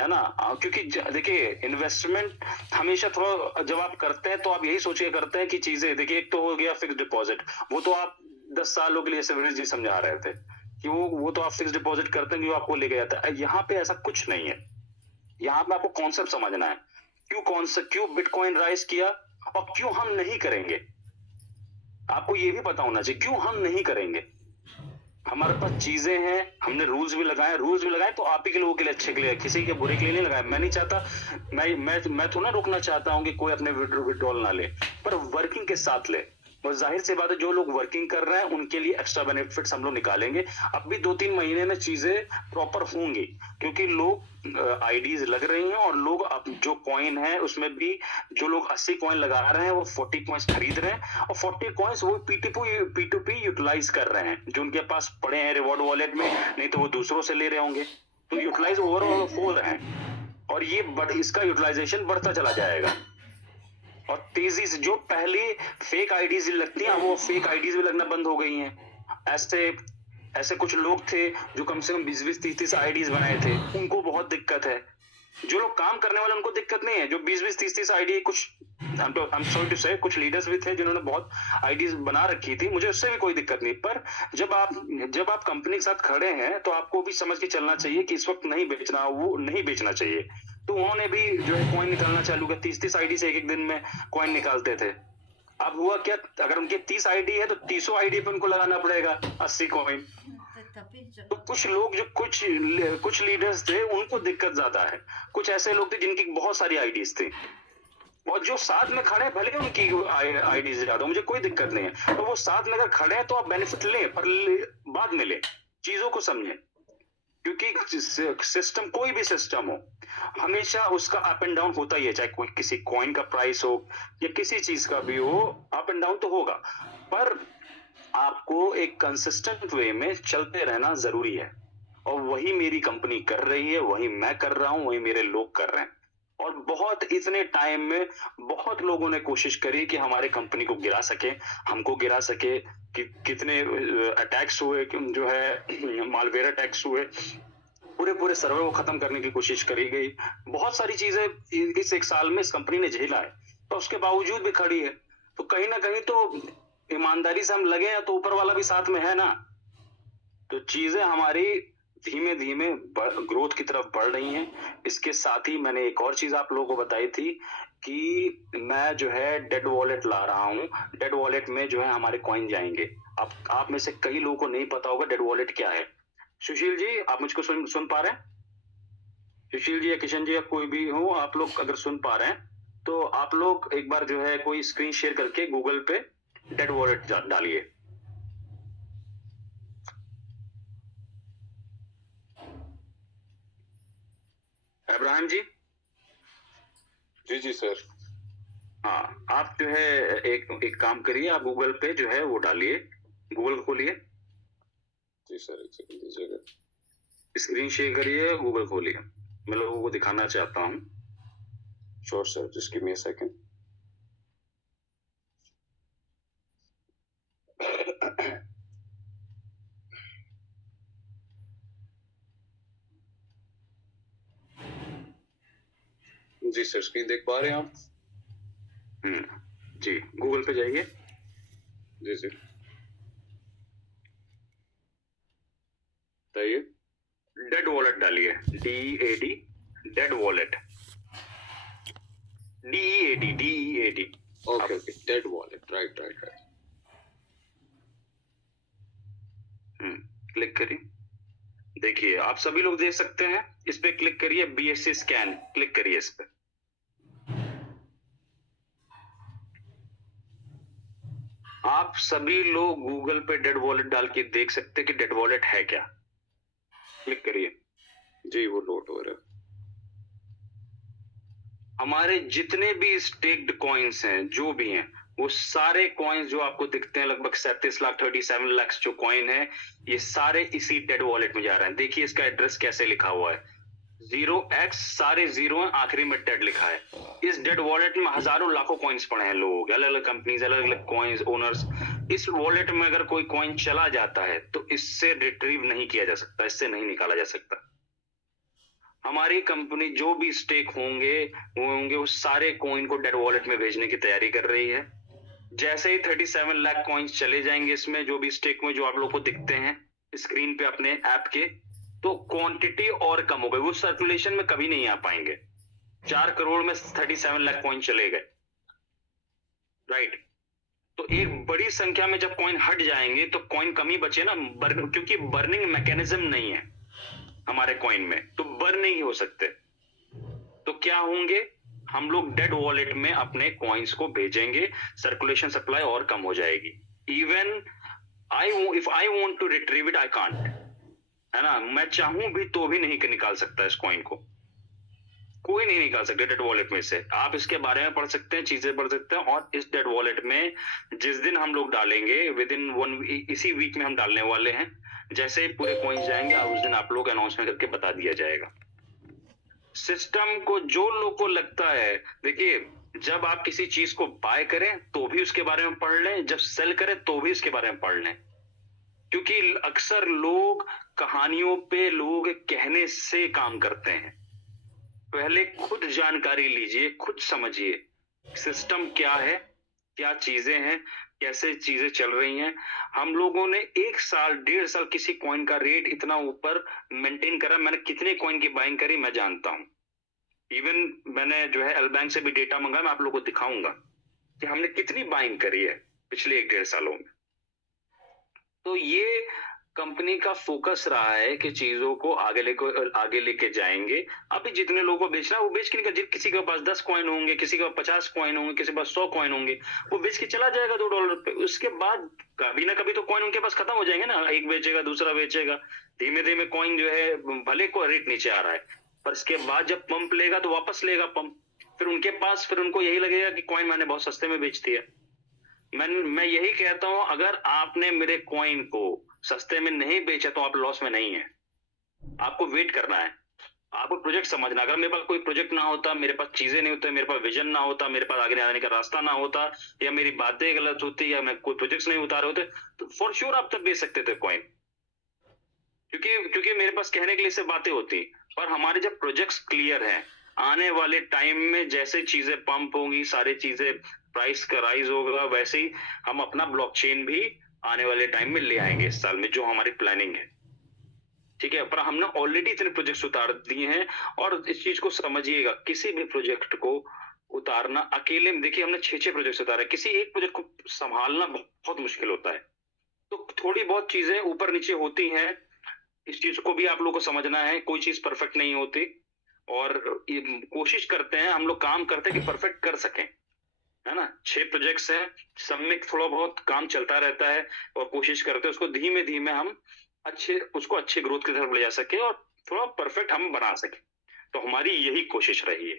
है ना। क्योंकि देखिए इन्वेस्टमेंट हमेशा थोड़ा जब आप करते हैं तो आप यही सोच के करते हैं कि चीजें, देखिए एक तो हो गया फिक्स डिपॉजिट, वो तो आप 10 सालों के लिए सेवरेज जी समझा रहे थे कि वो तो आप फिक्स डिपॉजिट करते हैं कि वो आपको लेके जाता है। यहाँ पे ऐसा कुछ नहीं है। यहाँ पे आपको कॉन्सेप्ट समझना है, क्यों बिटकॉइन राइज किया और क्यों हम नहीं करेंगे। आपको ये भी पता होना चाहिए क्यों हम नहीं करेंगे। हमारे पास चीजें हैं, हमने रूल्स भी लगाए तो आप ही के लोगों के लिए, अच्छे के लिए, किसी के बुरे के लिए नहीं लगाए। मैं नहीं चाहता, मैं तो ना रोकना चाहता हूँ कि कोई अपने विड्रॉल ना ले, पर वर्किंग के साथ ले। और जाहिर सी बात है जो लोग वर्किंग कर रहे हैं उनके लिए एक्स्ट्रा बेनिफिट्स हम लोग निकालेंगे। अब भी 2-3 महीने में चीजें प्रॉपर होंगी, क्योंकि लोग आईडीज लग रही हैं और लोग अब जो कॉइन है उसमें भी जो लोग 80 कॉइन लगा रहे हैं वो 40 कॉइन्स खरीद रहे हैं और 40 कॉइन्स वो P2P यूटिलाइज कर रहे हैं, जो उनके पास पड़े हैं रिवॉर्ड वॉलेट में, नहीं तो वो दूसरों से ले रहे होंगे, तो यूटिलाइज ओवरऑल हो रहे हैं और ये इसका यूटिलाइजेशन बढ़ता चला जाएगा। और तेजी से जो पहले फेक आईडीज लगती हैं वो फेक आईडीज भी लगना बंद हो गई हैं। ऐसे कुछ लोग थे जो कम से कम 20-20, 30-30 आईडीज बनाए थे, उनको बहुत दिक्कत है। जो लोग काम करने वाले उनको दिक्कत नहीं है, जो 20-20, 30-30 आईडी, कुछ कुछ लीडर्स भी थे जिन्होंने बहुत आईडीज बना रखी थी, मुझे उससे भी कोई दिक्कत नहीं। पर जब आप कंपनी के साथ खड़े हैं तो आपको भी समझ के चलना चाहिए कि इस वक्त नहीं बेचना चाहिए। तो उन्होंने भी जो है कॉइन निकालना चालू किया, 30-30 आईडी से एक दिन में कॉइन निकालते थे। अब हुआ क्या, अगर उनके 30 आईडी है तो 30 आईडी पे उनको लगाना पड़ेगा 80 कॉइन। तो कुछ लोग जो कुछ लीडर्स थे उनको दिक्कत ज्यादा है, कुछ ऐसे लोग थे जिनकी बहुत सारी आईडीज थी और जो साथ में खड़े, भले उनकी आईडीज ज्यादा, मुझे कोई दिक्कत नहीं है, तो वो साथ में अगर खड़े हैं तो आप बेनिफिट लें, पर बाद में लें, चीजों को समझें। क्योंकि सिस्टम, कोई भी सिस्टम हो, हमेशा उसका अप एंड डाउन होता ही है, चाहे कोई किसी कॉइन का प्राइस हो या किसी चीज का भी हो, अप एंड डाउन तो होगा। पर आपको एक कंसिस्टेंट वे में चलते रहना जरूरी है और वही मेरी कंपनी कर रही है, वही मैं कर रहा हूं, वही मेरे लोग कर रहे हैं। और इतने टाइम में बहुत लोगों ने कोशिश करी कि हमारे कंपनी को गिरा सके, हमको गिरा सके, कि कितने अटैक्स हुए, जो है मालवेयर अटैक्स हुए, पूरे सर्वर को खत्म करने की कोशिश करी गई। बहुत सारी चीजें इस 1 साल में इस कंपनी ने झेला है, तो उसके बावजूद भी खड़ी है। तो कहीं ना कहीं तो ईमानदारी से हम लगे हैं तो ऊपर वाला भी साथ में है ना। तो चीजें हमारी धीमे धीमे ग्रोथ की तरफ बढ़ रही हैं। इसके साथ ही मैंने एक और चीज आप लोगों को बताई थी कि मैं जो है डेड वॉलेट ला रहा हूँ। डेड वॉलेट में जो है हमारे कॉइन जाएंगे। आप में से कई लोगों को नहीं पता होगा डेड वॉलेट क्या है। सुशील जी, आप मुझको सुन पा रहे हैं? सुशील जी या किशन जी या कोई भी हो, आप लोग अगर सुन पा रहे हैं तो आप लोग एक बार जो है कोई स्क्रीन शेयर करके गूगल पे डेड वॉलेट डालिए। अब्राहम जी। जी सर। हाँ, आप जो है एक काम करिए, आप गूगल पे जो है वो डालिए, गूगल खोलिए। जी सर, एक सेकंड दीजिएगा। स्क्रीन शेयर करिए, गूगल खोलिए, मैं लोगों को दिखाना चाहता हूँ। Sure sir, just give me a second. जी सर, स्क्रीन देख पा रहे हैं आप? जी, गूगल पे जाइए। जी सर, बताइए। डेड वॉलेट डालिए, DEAD, dead wallet, DEAD। Okay, dead wallet, right. Click करिए। देखिए, आप सभी लोग देख सकते हैं, इस पे क्लिक करिए, BSC स्कैन क्लिक करिए इस पे। आप सभी लोग गूगल पे डेड वॉलेट डाल के देख सकते हैं कि डेड वॉलेट है क्या। क्लिक करिए। जी, वो लोड हो रहा है। हमारे जितने भी स्टेक्ड कॉइन्स हैं, जो भी हैं, वो सारे कॉइन्स जो आपको दिखते हैं, लगभग 37 लाख 37 लाख जो कॉइन है, ये सारे इसी डेड वॉलेट में जा रहे हैं। देखिए इसका एड्रेस कैसे लिखा हुआ है, 0x, सारे 0 हैं, आखिरी में डेड लिखा है। इस डेड वॉलेट में हजारों लाखों कॉइन्स पड़े हैं, लोगों के अलग अलग कंपनीज, अलग अलग कॉइन्स ओनर्स। इस वॉलेट में अगर कोई कॉइन चला जाता है तो इससे रिट्रीव नहीं किया जा सकता, इससे नहीं निकाला जा सकता। हमारी कंपनी जो भी स्टेक होंगे वो सारे कॉइन को डेड वॉलेट में भेजने की तैयारी कर रही है। जैसे ही 37 लाख कॉइन्स चले जाएंगे इसमें, जो भी स्टेक में, जो आप लोग को दिखते हैं स्क्रीन पे अपने ऐप के, तो क्वांटिटी और कम हो गई, वो सर्कुलेशन में कभी नहीं आ पाएंगे। 4 करोड़ में 37 लाख कॉइन चले गए, राइट। तो एक बड़ी संख्या में जब कॉइन हट जाएंगे तो कॉइन कम ही बचे ना, क्योंकि बर्निंग मैकेनिज्म नहीं है हमारे कॉइन में, तो बर्न नहीं हो सकते। तो क्या होंगे, हम लोग डेड वॉलेट में अपने कॉइन्स को भेजेंगे, सर्कुलेशन सप्लाई और कम हो जाएगी। Even if I want to retrieve it I can't, है ना, मैं चाहूं भी तो भी नहीं निकाल सकता इस कॉइन को, कोई नहीं निकाल सकते डेड वॉलेट में से। आप इसके बारे में पढ़ सकते हैं, चीजें पढ़ सकते हैं, और इस डेड वॉलेट में जिस दिन हम लोग डालेंगे, विद इन 1 इसी वीक में हम डालने वाले हैं, जैसे ही पूरे कॉइन्स जाएंगे उस दिन आप लोग अनाउंसमेंट करके बता दिया जाएगा। सिस्टम को जो लोग को लगता है, देखिए जब आप किसी चीज को बाय करें तो भी उसके बारे में पढ़ लें, जब सेल करें तो भी उसके बारे में पढ़ लें, क्योंकि अक्सर लोग कहानियों पे लोग कहने से काम करते हैं। पहले खुद जानकारी लीजिए, खुद समझिए सिस्टम क्या है, क्या चीजें हैं, कैसे चीजें चल रही हैं। हम लोगों ने 1 साल 1.5 साल किसी कॉइन का रेट इतना ऊपर मेंटेन करा, मैंने कितने कॉइन की बाइंग करी मैं जानता हूं। इवन मैंने जो है एलबैंक से भी डेटा मंगा, मैं आप लोगों को दिखाऊंगा कि हमने कितनी बाइंग करी है पिछले 1-1.5 सालों में। तो ये कंपनी का फोकस रहा है कि चीजों को आगे लेके जाएंगे। अभी जितने लोगों को बेचना वो बेच के निकल, किसी के पास 10 कॉइन होंगे, किसी के पास 50 कॉइन होंगे, किसी के पास 100 कॉइन होंगे, वो बेच के चला जाएगा $2 पे। उसके बाद कभी ना कभी तो कॉइन उनके पास खत्म हो जाएंगे ना, एक बेचेगा दूसरा बेचेगा, धीमे धीमे कॉइन जो है भले को रेट नीचे आ रहा है, पर इसके बाद जब पंप लेगा तो वापस लेगा पंप, फिर उनके पास, फिर उनको यही लगेगा कि कॉइन मैंने बहुत सस्ते में बेच दिया। मैं यही कहता हूं, अगर आपने मेरे कॉइन को सस्ते में नहीं बेचा तो आप लॉस में नहीं है, आपको वेट करना है, आपको प्रोजेक्ट समझना। अगर मेरे पास कोई प्रोजेक्ट ना होता, मेरे पास चीजें नहीं होती, मेरे पास विजन ना होता, मेरे पास आगे आने का रास्ता ना होता, या मेरी बातें गलत होती, या मैं कोई प्रोजेक्ट्स नहीं उतारे होते, तो फॉर श्योर आप तब बेच सकते थे कॉइन, क्योंकि मेरे पास कहने के लिए सिर्फ बातें होती। पर हमारे जब प्रोजेक्ट्स क्लियर हैं, आने वाले टाइम में जैसे चीजें पंप होंगी, सारी चीजें प्राइस का राइज होगा, वैसे ही हम अपना ब्लॉकचेन भी आने वाले टाइम में ले आएंगे इस साल में, जो हमारी प्लानिंग है, ठीक है। पर हमने ऑलरेडी इतने प्रोजेक्ट्स उतार दिए हैं, और इस चीज को समझिएगा, किसी भी प्रोजेक्ट को उतारना अकेले में, देखिए हमने 6 प्रोजेक्ट उतारे, किसी एक प्रोजेक्ट को संभालना बहुत मुश्किल होता है। तो थोड़ी बहुत चीजें ऊपर नीचे होती हैं, इस चीज को भी आप लोग को समझना है, कोई चीज परफेक्ट नहीं होती, और कोशिश करते हैं, हम लोग काम करते हैं कि परफेक्ट कर सकें, है ना। 6 प्रोजेक्ट्स हैं, सब में थोड़ा बहुत काम चलता रहता है, और कोशिश करते हैं उसको धीमे धीमे हम उसको अच्छे ग्रोथ की तरफ ले जा सके, और थोड़ा परफेक्ट हम बना सके। तो हमारी यही कोशिश रही है।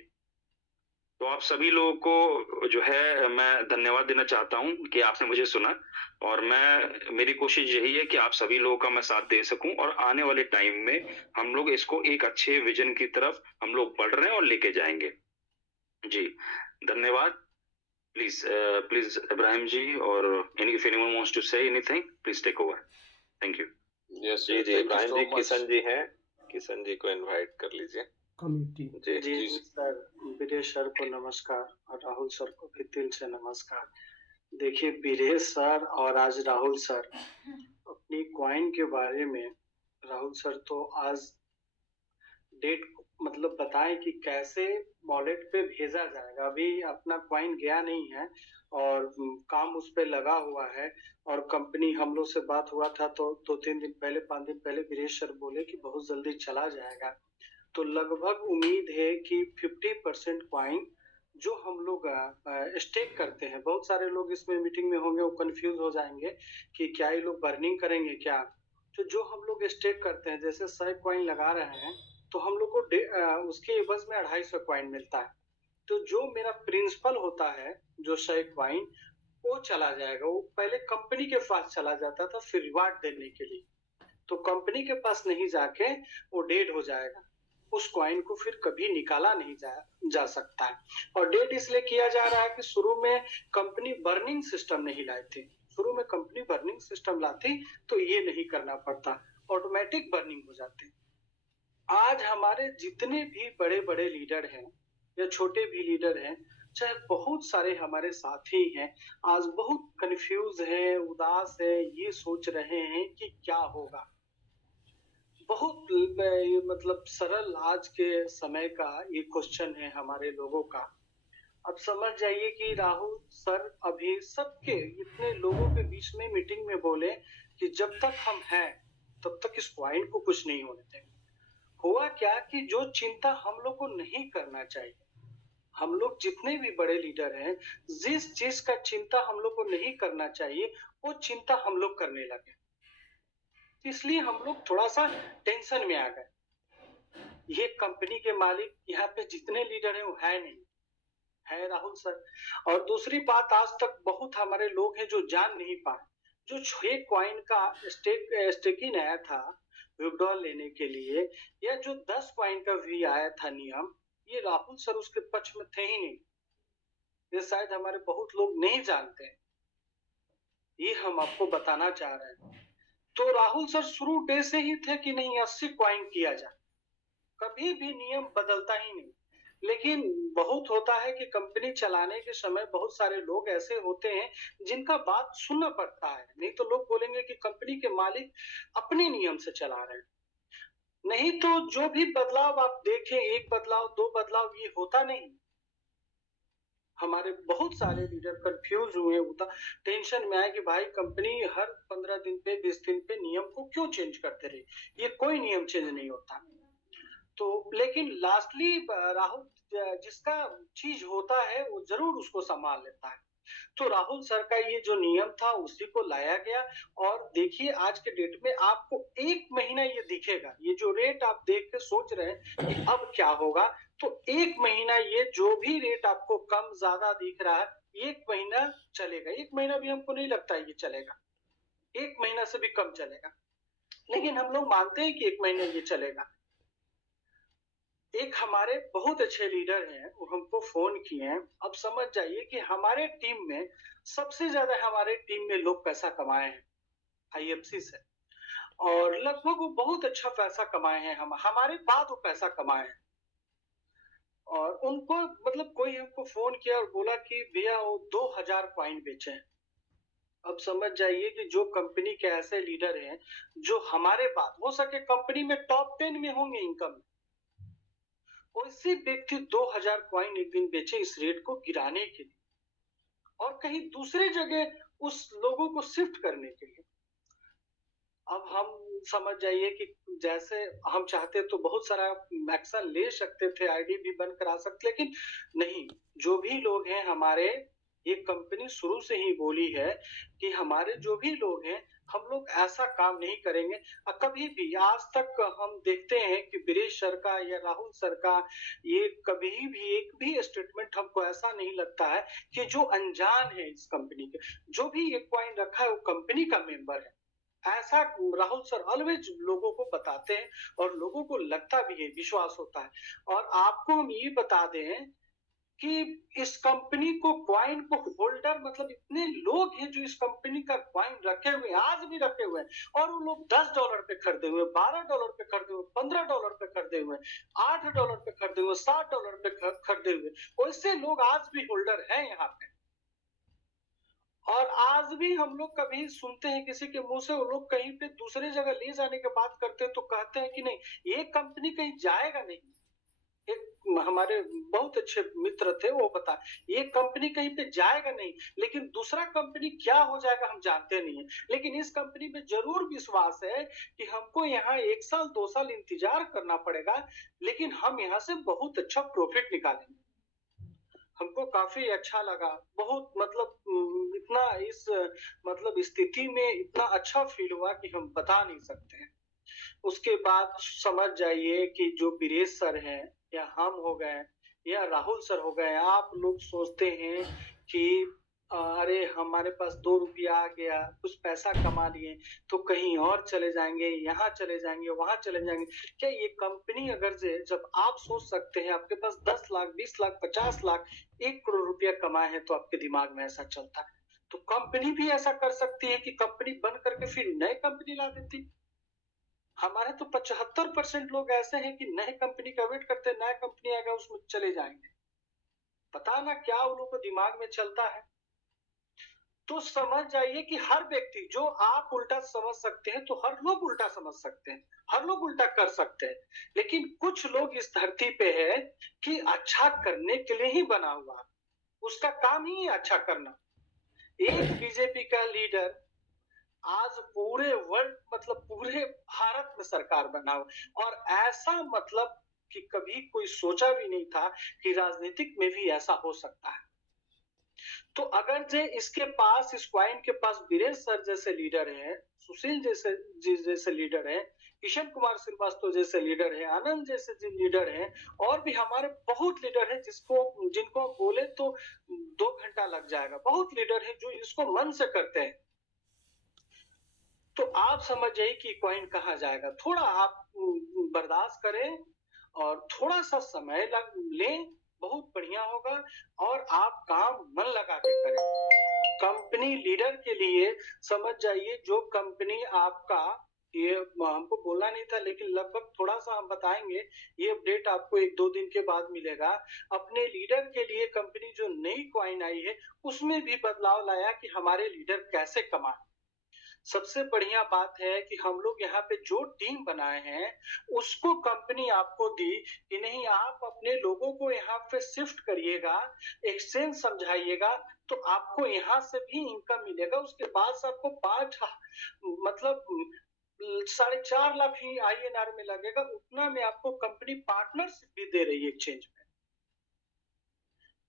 तो आप सभी लोगों को जो है मैं धन्यवाद देना चाहता हूं कि आपने मुझे सुना, और मेरी कोशिश यही है कि आप सभी लोगों का मैं साथ दे सकूं, और आने वाले टाइम में हम लोग इसको एक अच्छे विजन की तरफ हम लोग बढ़ रहे हैं और लेके जाएंगे। जी धन्यवाद। प्लीज इब्राहिम जी, और if anyone wants to say anything, please take over. Thank you. Yes, जी जी इब्राहिम जी, किशन जी हैं, किशन जी को इनवाइट कर लीजिए। कमिटी जी जी सर, बीरेश सर को नमस्कार, और राहुल सर को भी दिल से नमस्कार। देखिए बीरेश सर और आज राहुल सर अपनी कॉइन के बारे में, राहुल सर तो आज डेट मतलब बताएं कि कैसे वॉलेट पे भेजा जाएगा। अभी अपना कॉइन गया नहीं है, और काम उस पे लगा हुआ है, और कंपनी हम लोग से बात हुआ था तो 2-3 दिन पहले, 5 दिन पहले बीरेश सर बोले कि बहुत जल्दी चला जाएगा। तो लगभग उम्मीद है कि 50% कॉइन जो हम लोग स्टेक करते हैं, बहुत सारे लोग इसमें मीटिंग में होंगे, वो कंफ्यूज हो जाएंगे कि क्या ये लोग बर्निंग करेंगे क्या। तो जो हम लोग स्टेक करते हैं, जैसे 100 कॉइन लगा रहे हैं, तो हम लोग को उसके एवज में 250 कॉइन मिलता है। तो जो मेरा प्रिंसिपल होता है, जो 100 कॉइन, वो चला जाएगा। वो पहले कंपनी के पास चला जाता था फिर रिवार्ड देने के लिए, तो कंपनी के पास नहीं जाके वो डेड हो जाएगा। उस कॉइन को फिर कभी निकाला नहीं जा सकता है। और डेट इसलिए किया जा रहा है कि शुरू में कंपनी बर्निंग सिस्टम नहीं लाई थी। शुरू में कंपनी बर्निंग सिस्टम लाती तो ये नहीं करना पड़ता, ऑटोमेटिक बर्निंग हो जाती। आज हमारे जितने भी बड़े बड़े लीडर हैं या छोटे भी लीडर हैं, चाहे बहुत सारे हमारे साथी हैं, आज बहुत कंफ्यूज हैं, उदास है, ये सोच रहे हैं कि क्या होगा। बहुत मतलब सरल आज के समय का ये क्वेश्चन है हमारे लोगों का। अब समझ जाइए कि राहुल सर अभी सबके इतने लोगों के बीच में मीटिंग में बोले कि जब तक हम हैं तब तक इस क्वाइन को कुछ नहीं होने देंगे। हुआ क्या कि जो चिंता हम लोग को नहीं करना चाहिए, हम लोग जितने भी बड़े लीडर हैं, जिस चीज का चिंता हम लोग को नहीं करना चाहिए वो चिंता हम लोग करने लगे, इसलिए हम लोग थोड़ा सा टेंशन में आ गए। ये कंपनी के मालिक यहाँ पे जितने लीडर हैं वो है नहीं, है राहुल सर। और दूसरी बात, आज तक बहुत हमारे लोग हैं जो जान नहीं पाए, जो 6 क्वाइन का स्टेकिंग आया था विड्रॉल लेने के लिए, या जो 10 क्वाइन का भी आया था नियम, ये राहुल सर उसके पक्ष में थे ही नहीं। ये शायद हमारे बहुत लोग नहीं जानते हैं, ये हम आपको बताना चाह रहे हैं। तो राहुल सर शुरू डे से ही थे कि नहीं 80 क्वाइन किया जाए, कभी भी नियम बदलता ही नहीं। लेकिन बहुत होता है कि कंपनी चलाने के समय बहुत सारे लोग ऐसे होते हैं जिनका बात सुनना पड़ता है, नहीं तो लोग बोलेंगे कि कंपनी के मालिक अपने नियम से चला रहे हैं। नहीं तो जो भी बदलाव आप देखें, 1 बदलाव 2 बदलाव, ये होता नहीं। हमारे बहुत सारे लीडर कंफ्यूज हुए, होता टेंशन में आए कि भाई कंपनी हर 15 दिन पे 20 दिन पे नियम को क्यों चेंज करते रहे, ये कोई नियम चेंज नहीं होता। तो लेकिन लास्टली राहुल जिसका चीज होता है वो जरूर उसको संभाल लेता है। तो राहुल सर का ये जो नियम था उसी को लाया गया। और देखिए आज के डेट में आपको 1 महीना ये दिखेगा, ये जो रेट आप देख के सोच रहे हैं कि अब क्या होगा, तो 1 महीना ये जो भी रेट आपको कम ज्यादा दिख रहा है 1 महीना चलेगा। 1 महीना भी हमको नहीं लगता ये चलेगा, 1 महीना से भी कम चलेगा, लेकिन हम लोग मानते हैं कि 1 महीना ये चलेगा। एक हमारे बहुत अच्छे लीडर हैं, वो हमको फोन किए हैं। अब समझ जाइए कि हमारे टीम में सबसे ज्यादा हमारे टीम में लोग पैसा कमाए हैं आईएफसी से, और लगभग वो बहुत अच्छा पैसा कमाए हैं। हमारे बाद वो पैसा कमाए हैं। और उनको मतलब कोई हमको फोन किया और बोला कि भैया वो 2000 क्वाइन बेचे हैं। अब समझ जाइए कि जो कंपनी के ऐसे लीडर हैं जो हमारे बाद हो सके कंपनी में टॉप 10 में होंगे इनकम, वैसे व्यक्ति 2000 क्वाइन एक दिन बेचे इस रेट को गिराने के लिए और कहीं दूसरे जगह उस लोगों को शिफ्ट करने के लिए। अब हम समझ जाइए कि जैसे हम चाहते तो बहुत सारा एक्शन ले सकते थे, आईडी भी बंद करा सकते, लेकिन नहीं। जो भी लोग हैं हमारे, ये कंपनी शुरू से ही बोली है कि हमारे जो भी लोग हैं हम लोग ऐसा काम नहीं करेंगे। कभी भी आज तक हम देखते हैं कि वीरेश सर का या राहुल सर का ये कभी भी एक भी स्टेटमेंट हमको ऐसा नहीं लगता है कि जो अनजान है इस कंपनी के, जो भी ये क्वाइन रखा है वो कंपनी का मेंबर है, ऐसा राहुल सर ऑलवेज लोगों को बताते हैं और लोगों को लगता भी है, विश्वास होता है। और आपको हम ये बता दें कि इस कंपनी को क्वाइन को होल्डर मतलब इतने लोग हैं जो इस कंपनी का क्वाइन रखे हुए, आज भी रखे हुए हैं, और वो लोग $10 पे खरीदे हुए, $12 पे खरीदे हुए, $15 पे खरीदे हुए, $8 पे खरीदे हुए, $60 पे खरीदे हुए, वैसे लोग आज भी होल्डर हैं यहाँ पे। और आज भी हम लोग कभी सुनते हैं किसी के मुंह से, वो लोग कहीं पे दूसरे जगह ले जाने की बात करते हैं तो कहते हैं कि नहीं ये कंपनी कहीं जाएगा नहीं। एक हमारे बहुत अच्छे मित्र थे, वो बता ये कंपनी कहीं पे जाएगा नहीं, लेकिन दूसरा कंपनी क्या हो जाएगा हम जानते नहीं है। लेकिन इस कंपनी में जरूर विश्वास है कि हमको यहाँ 1 साल 2 साल इंतजार करना पड़ेगा, लेकिन हम यहाँ से बहुत अच्छा प्रॉफिट निकालेंगे। हमको काफी अच्छा लगा, बहुत मतलब इतना इस मतलब स्थिति में इतना अच्छा फील हुआ कि हम बता नहीं सकते हैं। उसके बाद समझ जाइए कि जो वीरेश सर हैं या हम हो गए या राहुल सर हो गए, आप लोग सोचते हैं कि अरे हमारे पास 2 रुपया आ गया, कुछ पैसा कमा लिए तो कहीं और चले जाएंगे, यहाँ चले जाएंगे, वहां चले जाएंगे। क्या ये कंपनी अगर से जब आप सोच सकते हैं आपके पास 10 लाख 20 लाख 50 लाख 1 करोड़ रुपया कमाए हैं तो आपके दिमाग में ऐसा चलता है, तो कंपनी भी ऐसा कर सकती है कि कंपनी बंद करके फिर नई कंपनी ला देती। हमारे तो 75% लोग ऐसे हैं कि नए कंपनी का वेट करते, नया कंपनी आएगा उसमें चले जाएंगे। पता ना क्या उन लोगों को दिमाग में चलता है। तो समझ जाइए कि हर व्यक्ति, जो आप उल्टा समझ सकते हैं तो हर लोग उल्टा समझ सकते हैं, हर लोग उल्टा कर सकते हैं, लेकिन कुछ लोग इस धरती पे है कि अच्छा करने के लिए ही बना हुआ है, उसका काम ही है अच्छा करना। एक बीजेपी का लीडर आज पूरे वर्ल्ड, मतलब पूरे भारत में सरकार बना हुआ, और ऐसा मतलब कि कभी कोई सोचा भी नहीं था कि राजनीतिक में भी ऐसा हो सकता है। तो अगर जे इसके पास, इस क्वाइन के पास वीरेंद्र सर जैसे लीडर हैं, सुशील जैसे लीडर हैं, किशन कुमार श्रीवास्तव जैसे लीडर हैं, आनंद जैसे लीडर हैं, और भी हमारे बहुत लीडर हैं जिनको बोले तो 2 घंटा लग जाएगा। बहुत लीडर हैं जो इसको मन से करते हैं। तो आप समझ जाइए कि क्वाइन कहाँ जाएगा। थोड़ा आप बर्दाश्त करें और थोड़ा सा समय लें, बहुत बढ़िया होगा, और आप काम मन लगा के करें। कंपनी लीडर के लिए समझ जाइए, जो कंपनी आपका, ये हमको बोलना नहीं था लेकिन लगभग थोड़ा सा हम बताएंगे, ये अपडेट आपको 1-2 दिन के बाद मिलेगा। अपने लीडर के लिए कंपनी जो नई क्वाइन आई है उसमें भी बदलाव लाया कि हमारे लीडर कैसे कमाए। सबसे बढ़िया बात है कि हम लोग यहाँ पे जो टीम बनाए हैं उसको कंपनी आपको दी कि नहीं, आप अपने लोगों को यहाँ पे शिफ्ट करिएगा, एक्सचेंज समझाइएगा, तो आपको यहाँ से भी इनकम मिलेगा। उसके बाद से आपको 5 मतलब 4.5 लाख ही INR में लगेगा, उतना में आपको कंपनी पार्टनरशिप भी दे रही है एक्सचेंज में।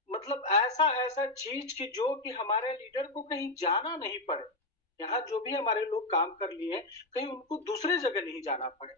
मतलब ऐसा चीज की जो कि हमारे लीडर को कहीं जाना नहीं पड़े। यहाँ जो भी हमारे लोग काम कर लिए हैं, कहीं उनको दूसरे जगह नहीं जाना पड़े।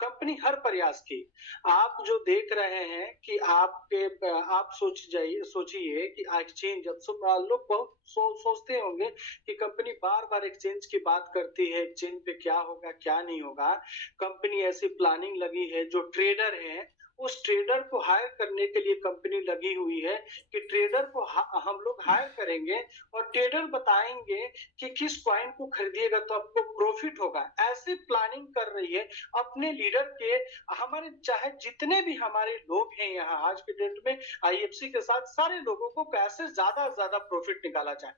कंपनी हर प्रयास की। आप जो देख रहे हैं कि आप सोचिए कि एक्सचेंज, अब लोग बहुत सोचते होंगे कि कंपनी बार बार एक्सचेंज की बात करती है, एक्सचेंज पे क्या होगा क्या नहीं होगा। कंपनी ऐसी प्लानिंग लगी है, जो ट्रेडर हैं उस ट्रेडर को हायर करने के लिए कंपनी लगी हुई है कि ट्रेडर को हम लोग हायर करेंगे और ट्रेडर बताएंगे कि किस कॉइन को खरीदिएगा तो आपको प्रॉफिट होगा। ऐसी प्लानिंग कर रही है अपने लीडर के। हमारे चाहे जितने भी हमारे लोग हैं यहाँ आज के डेट में IFC के साथ, सारे लोगों को कैसे ज्यादा से ज्यादा प्रॉफिट निकाला जाए।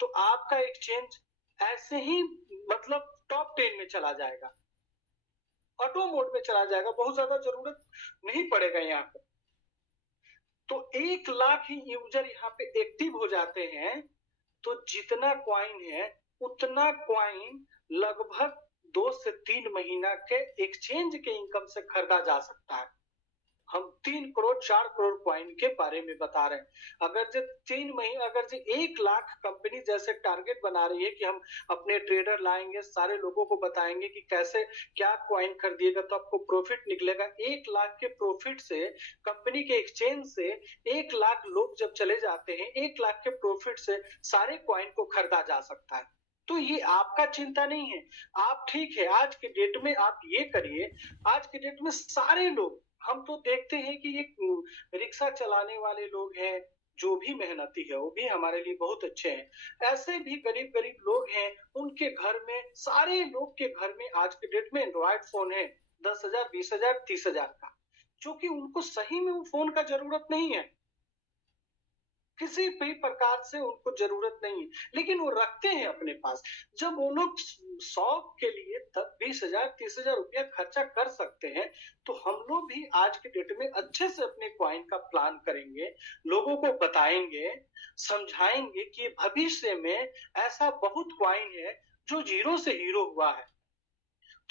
तो आपका एक्सचेंज ऐसे ही मतलब टॉप 10 में चला जाएगा, ऑटो मोड में चला जाएगा, बहुत ज्यादा जरूरत नहीं पड़ेगा यहाँ पे। तो 1 लाख ही यूजर यहाँ पे एक्टिव हो जाते हैं, तो जितना क्वाइन है उतना क्वाइन लगभग 2 से 3 महीना के एक्सचेंज के इनकम से खरीदा जा सकता है। हम 3 करोड़ 4 करोड़ क्वाइन के बारे में बता रहे हैं। अगर जो 3 महीने, अगर जो 1 लाख कंपनी जैसे टारगेट बना रही है कि हम अपने ट्रेडर लाएंगे, सारे लोगों को बताएंगे कि कैसे क्या क्वाइन खरीदिएगा तो आपको प्रॉफिट निकलेगा। 1 लाख के प्रॉफिट से, कंपनी के एक्सचेंज से 1 लाख लोग जब चले जाते हैं, 1 लाख के प्रॉफिट से सारे क्वाइन को खरीदा जा सकता है। तो ये आपका चिंता नहीं है। आप ठीक है, आज के डेट में आप ये करिए, आज के डेट में सारे लोग, हम तो देखते हैं कि ये रिक्शा चलाने वाले लोग हैं, जो भी मेहनती है वो भी हमारे लिए बहुत अच्छे हैं। ऐसे भी गरीब लोग हैं, उनके घर में, सारे लोग के घर में आज के डेट में एंड्रॉयड फोन है 10,000 20,000 30,000 का, जो कि उनको सही में वो फोन का जरूरत नहीं है, किसी भी प्रकार से उनको जरूरत नहीं है, लेकिन वो रखते हैं अपने पास। जब वो लोग शौक के लिए 20,000 30,000 रुपया खर्चा कर सकते हैं, तो हम लोग भी आज के डेट में अच्छे से अपने क्वाइन का प्लान करेंगे, लोगों को बताएंगे, समझाएंगे कि भविष्य में ऐसा बहुत क्वाइन है जो जीरो से हीरो हुआ है।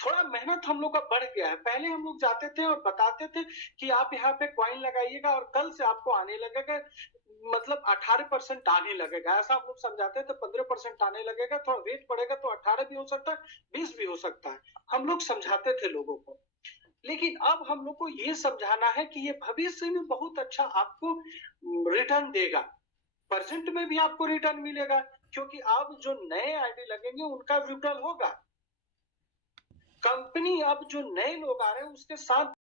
थोड़ा मेहनत हम लोग का बढ़ गया है। पहले हम लोग जाते थे और बताते थे कि आप यहाँ पे क्वाइन लगाइएगा और कल से आपको आने लगेगा, मतलब 18% आने लगेगा, ऐसा हम लोग समझाते थे। 15% आने लगेगा, थोड़ा वेट बढ़ेगा तो 18 भी हो सकता है, 20 भी हो सकता है, हम लोग समझाते थे लोगों को। लेकिन अब हम लोग को ये समझाना है कि ये भविष्य में बहुत अच्छा आपको रिटर्न देगा, प्रेजेंट में भी आपको रिटर्न मिलेगा, क्योंकि अब जो नए आईडी लगेंगे उनका विड्रॉल होगा। कंपनी अब जो नए लोग आ रहे हैं उसके साथ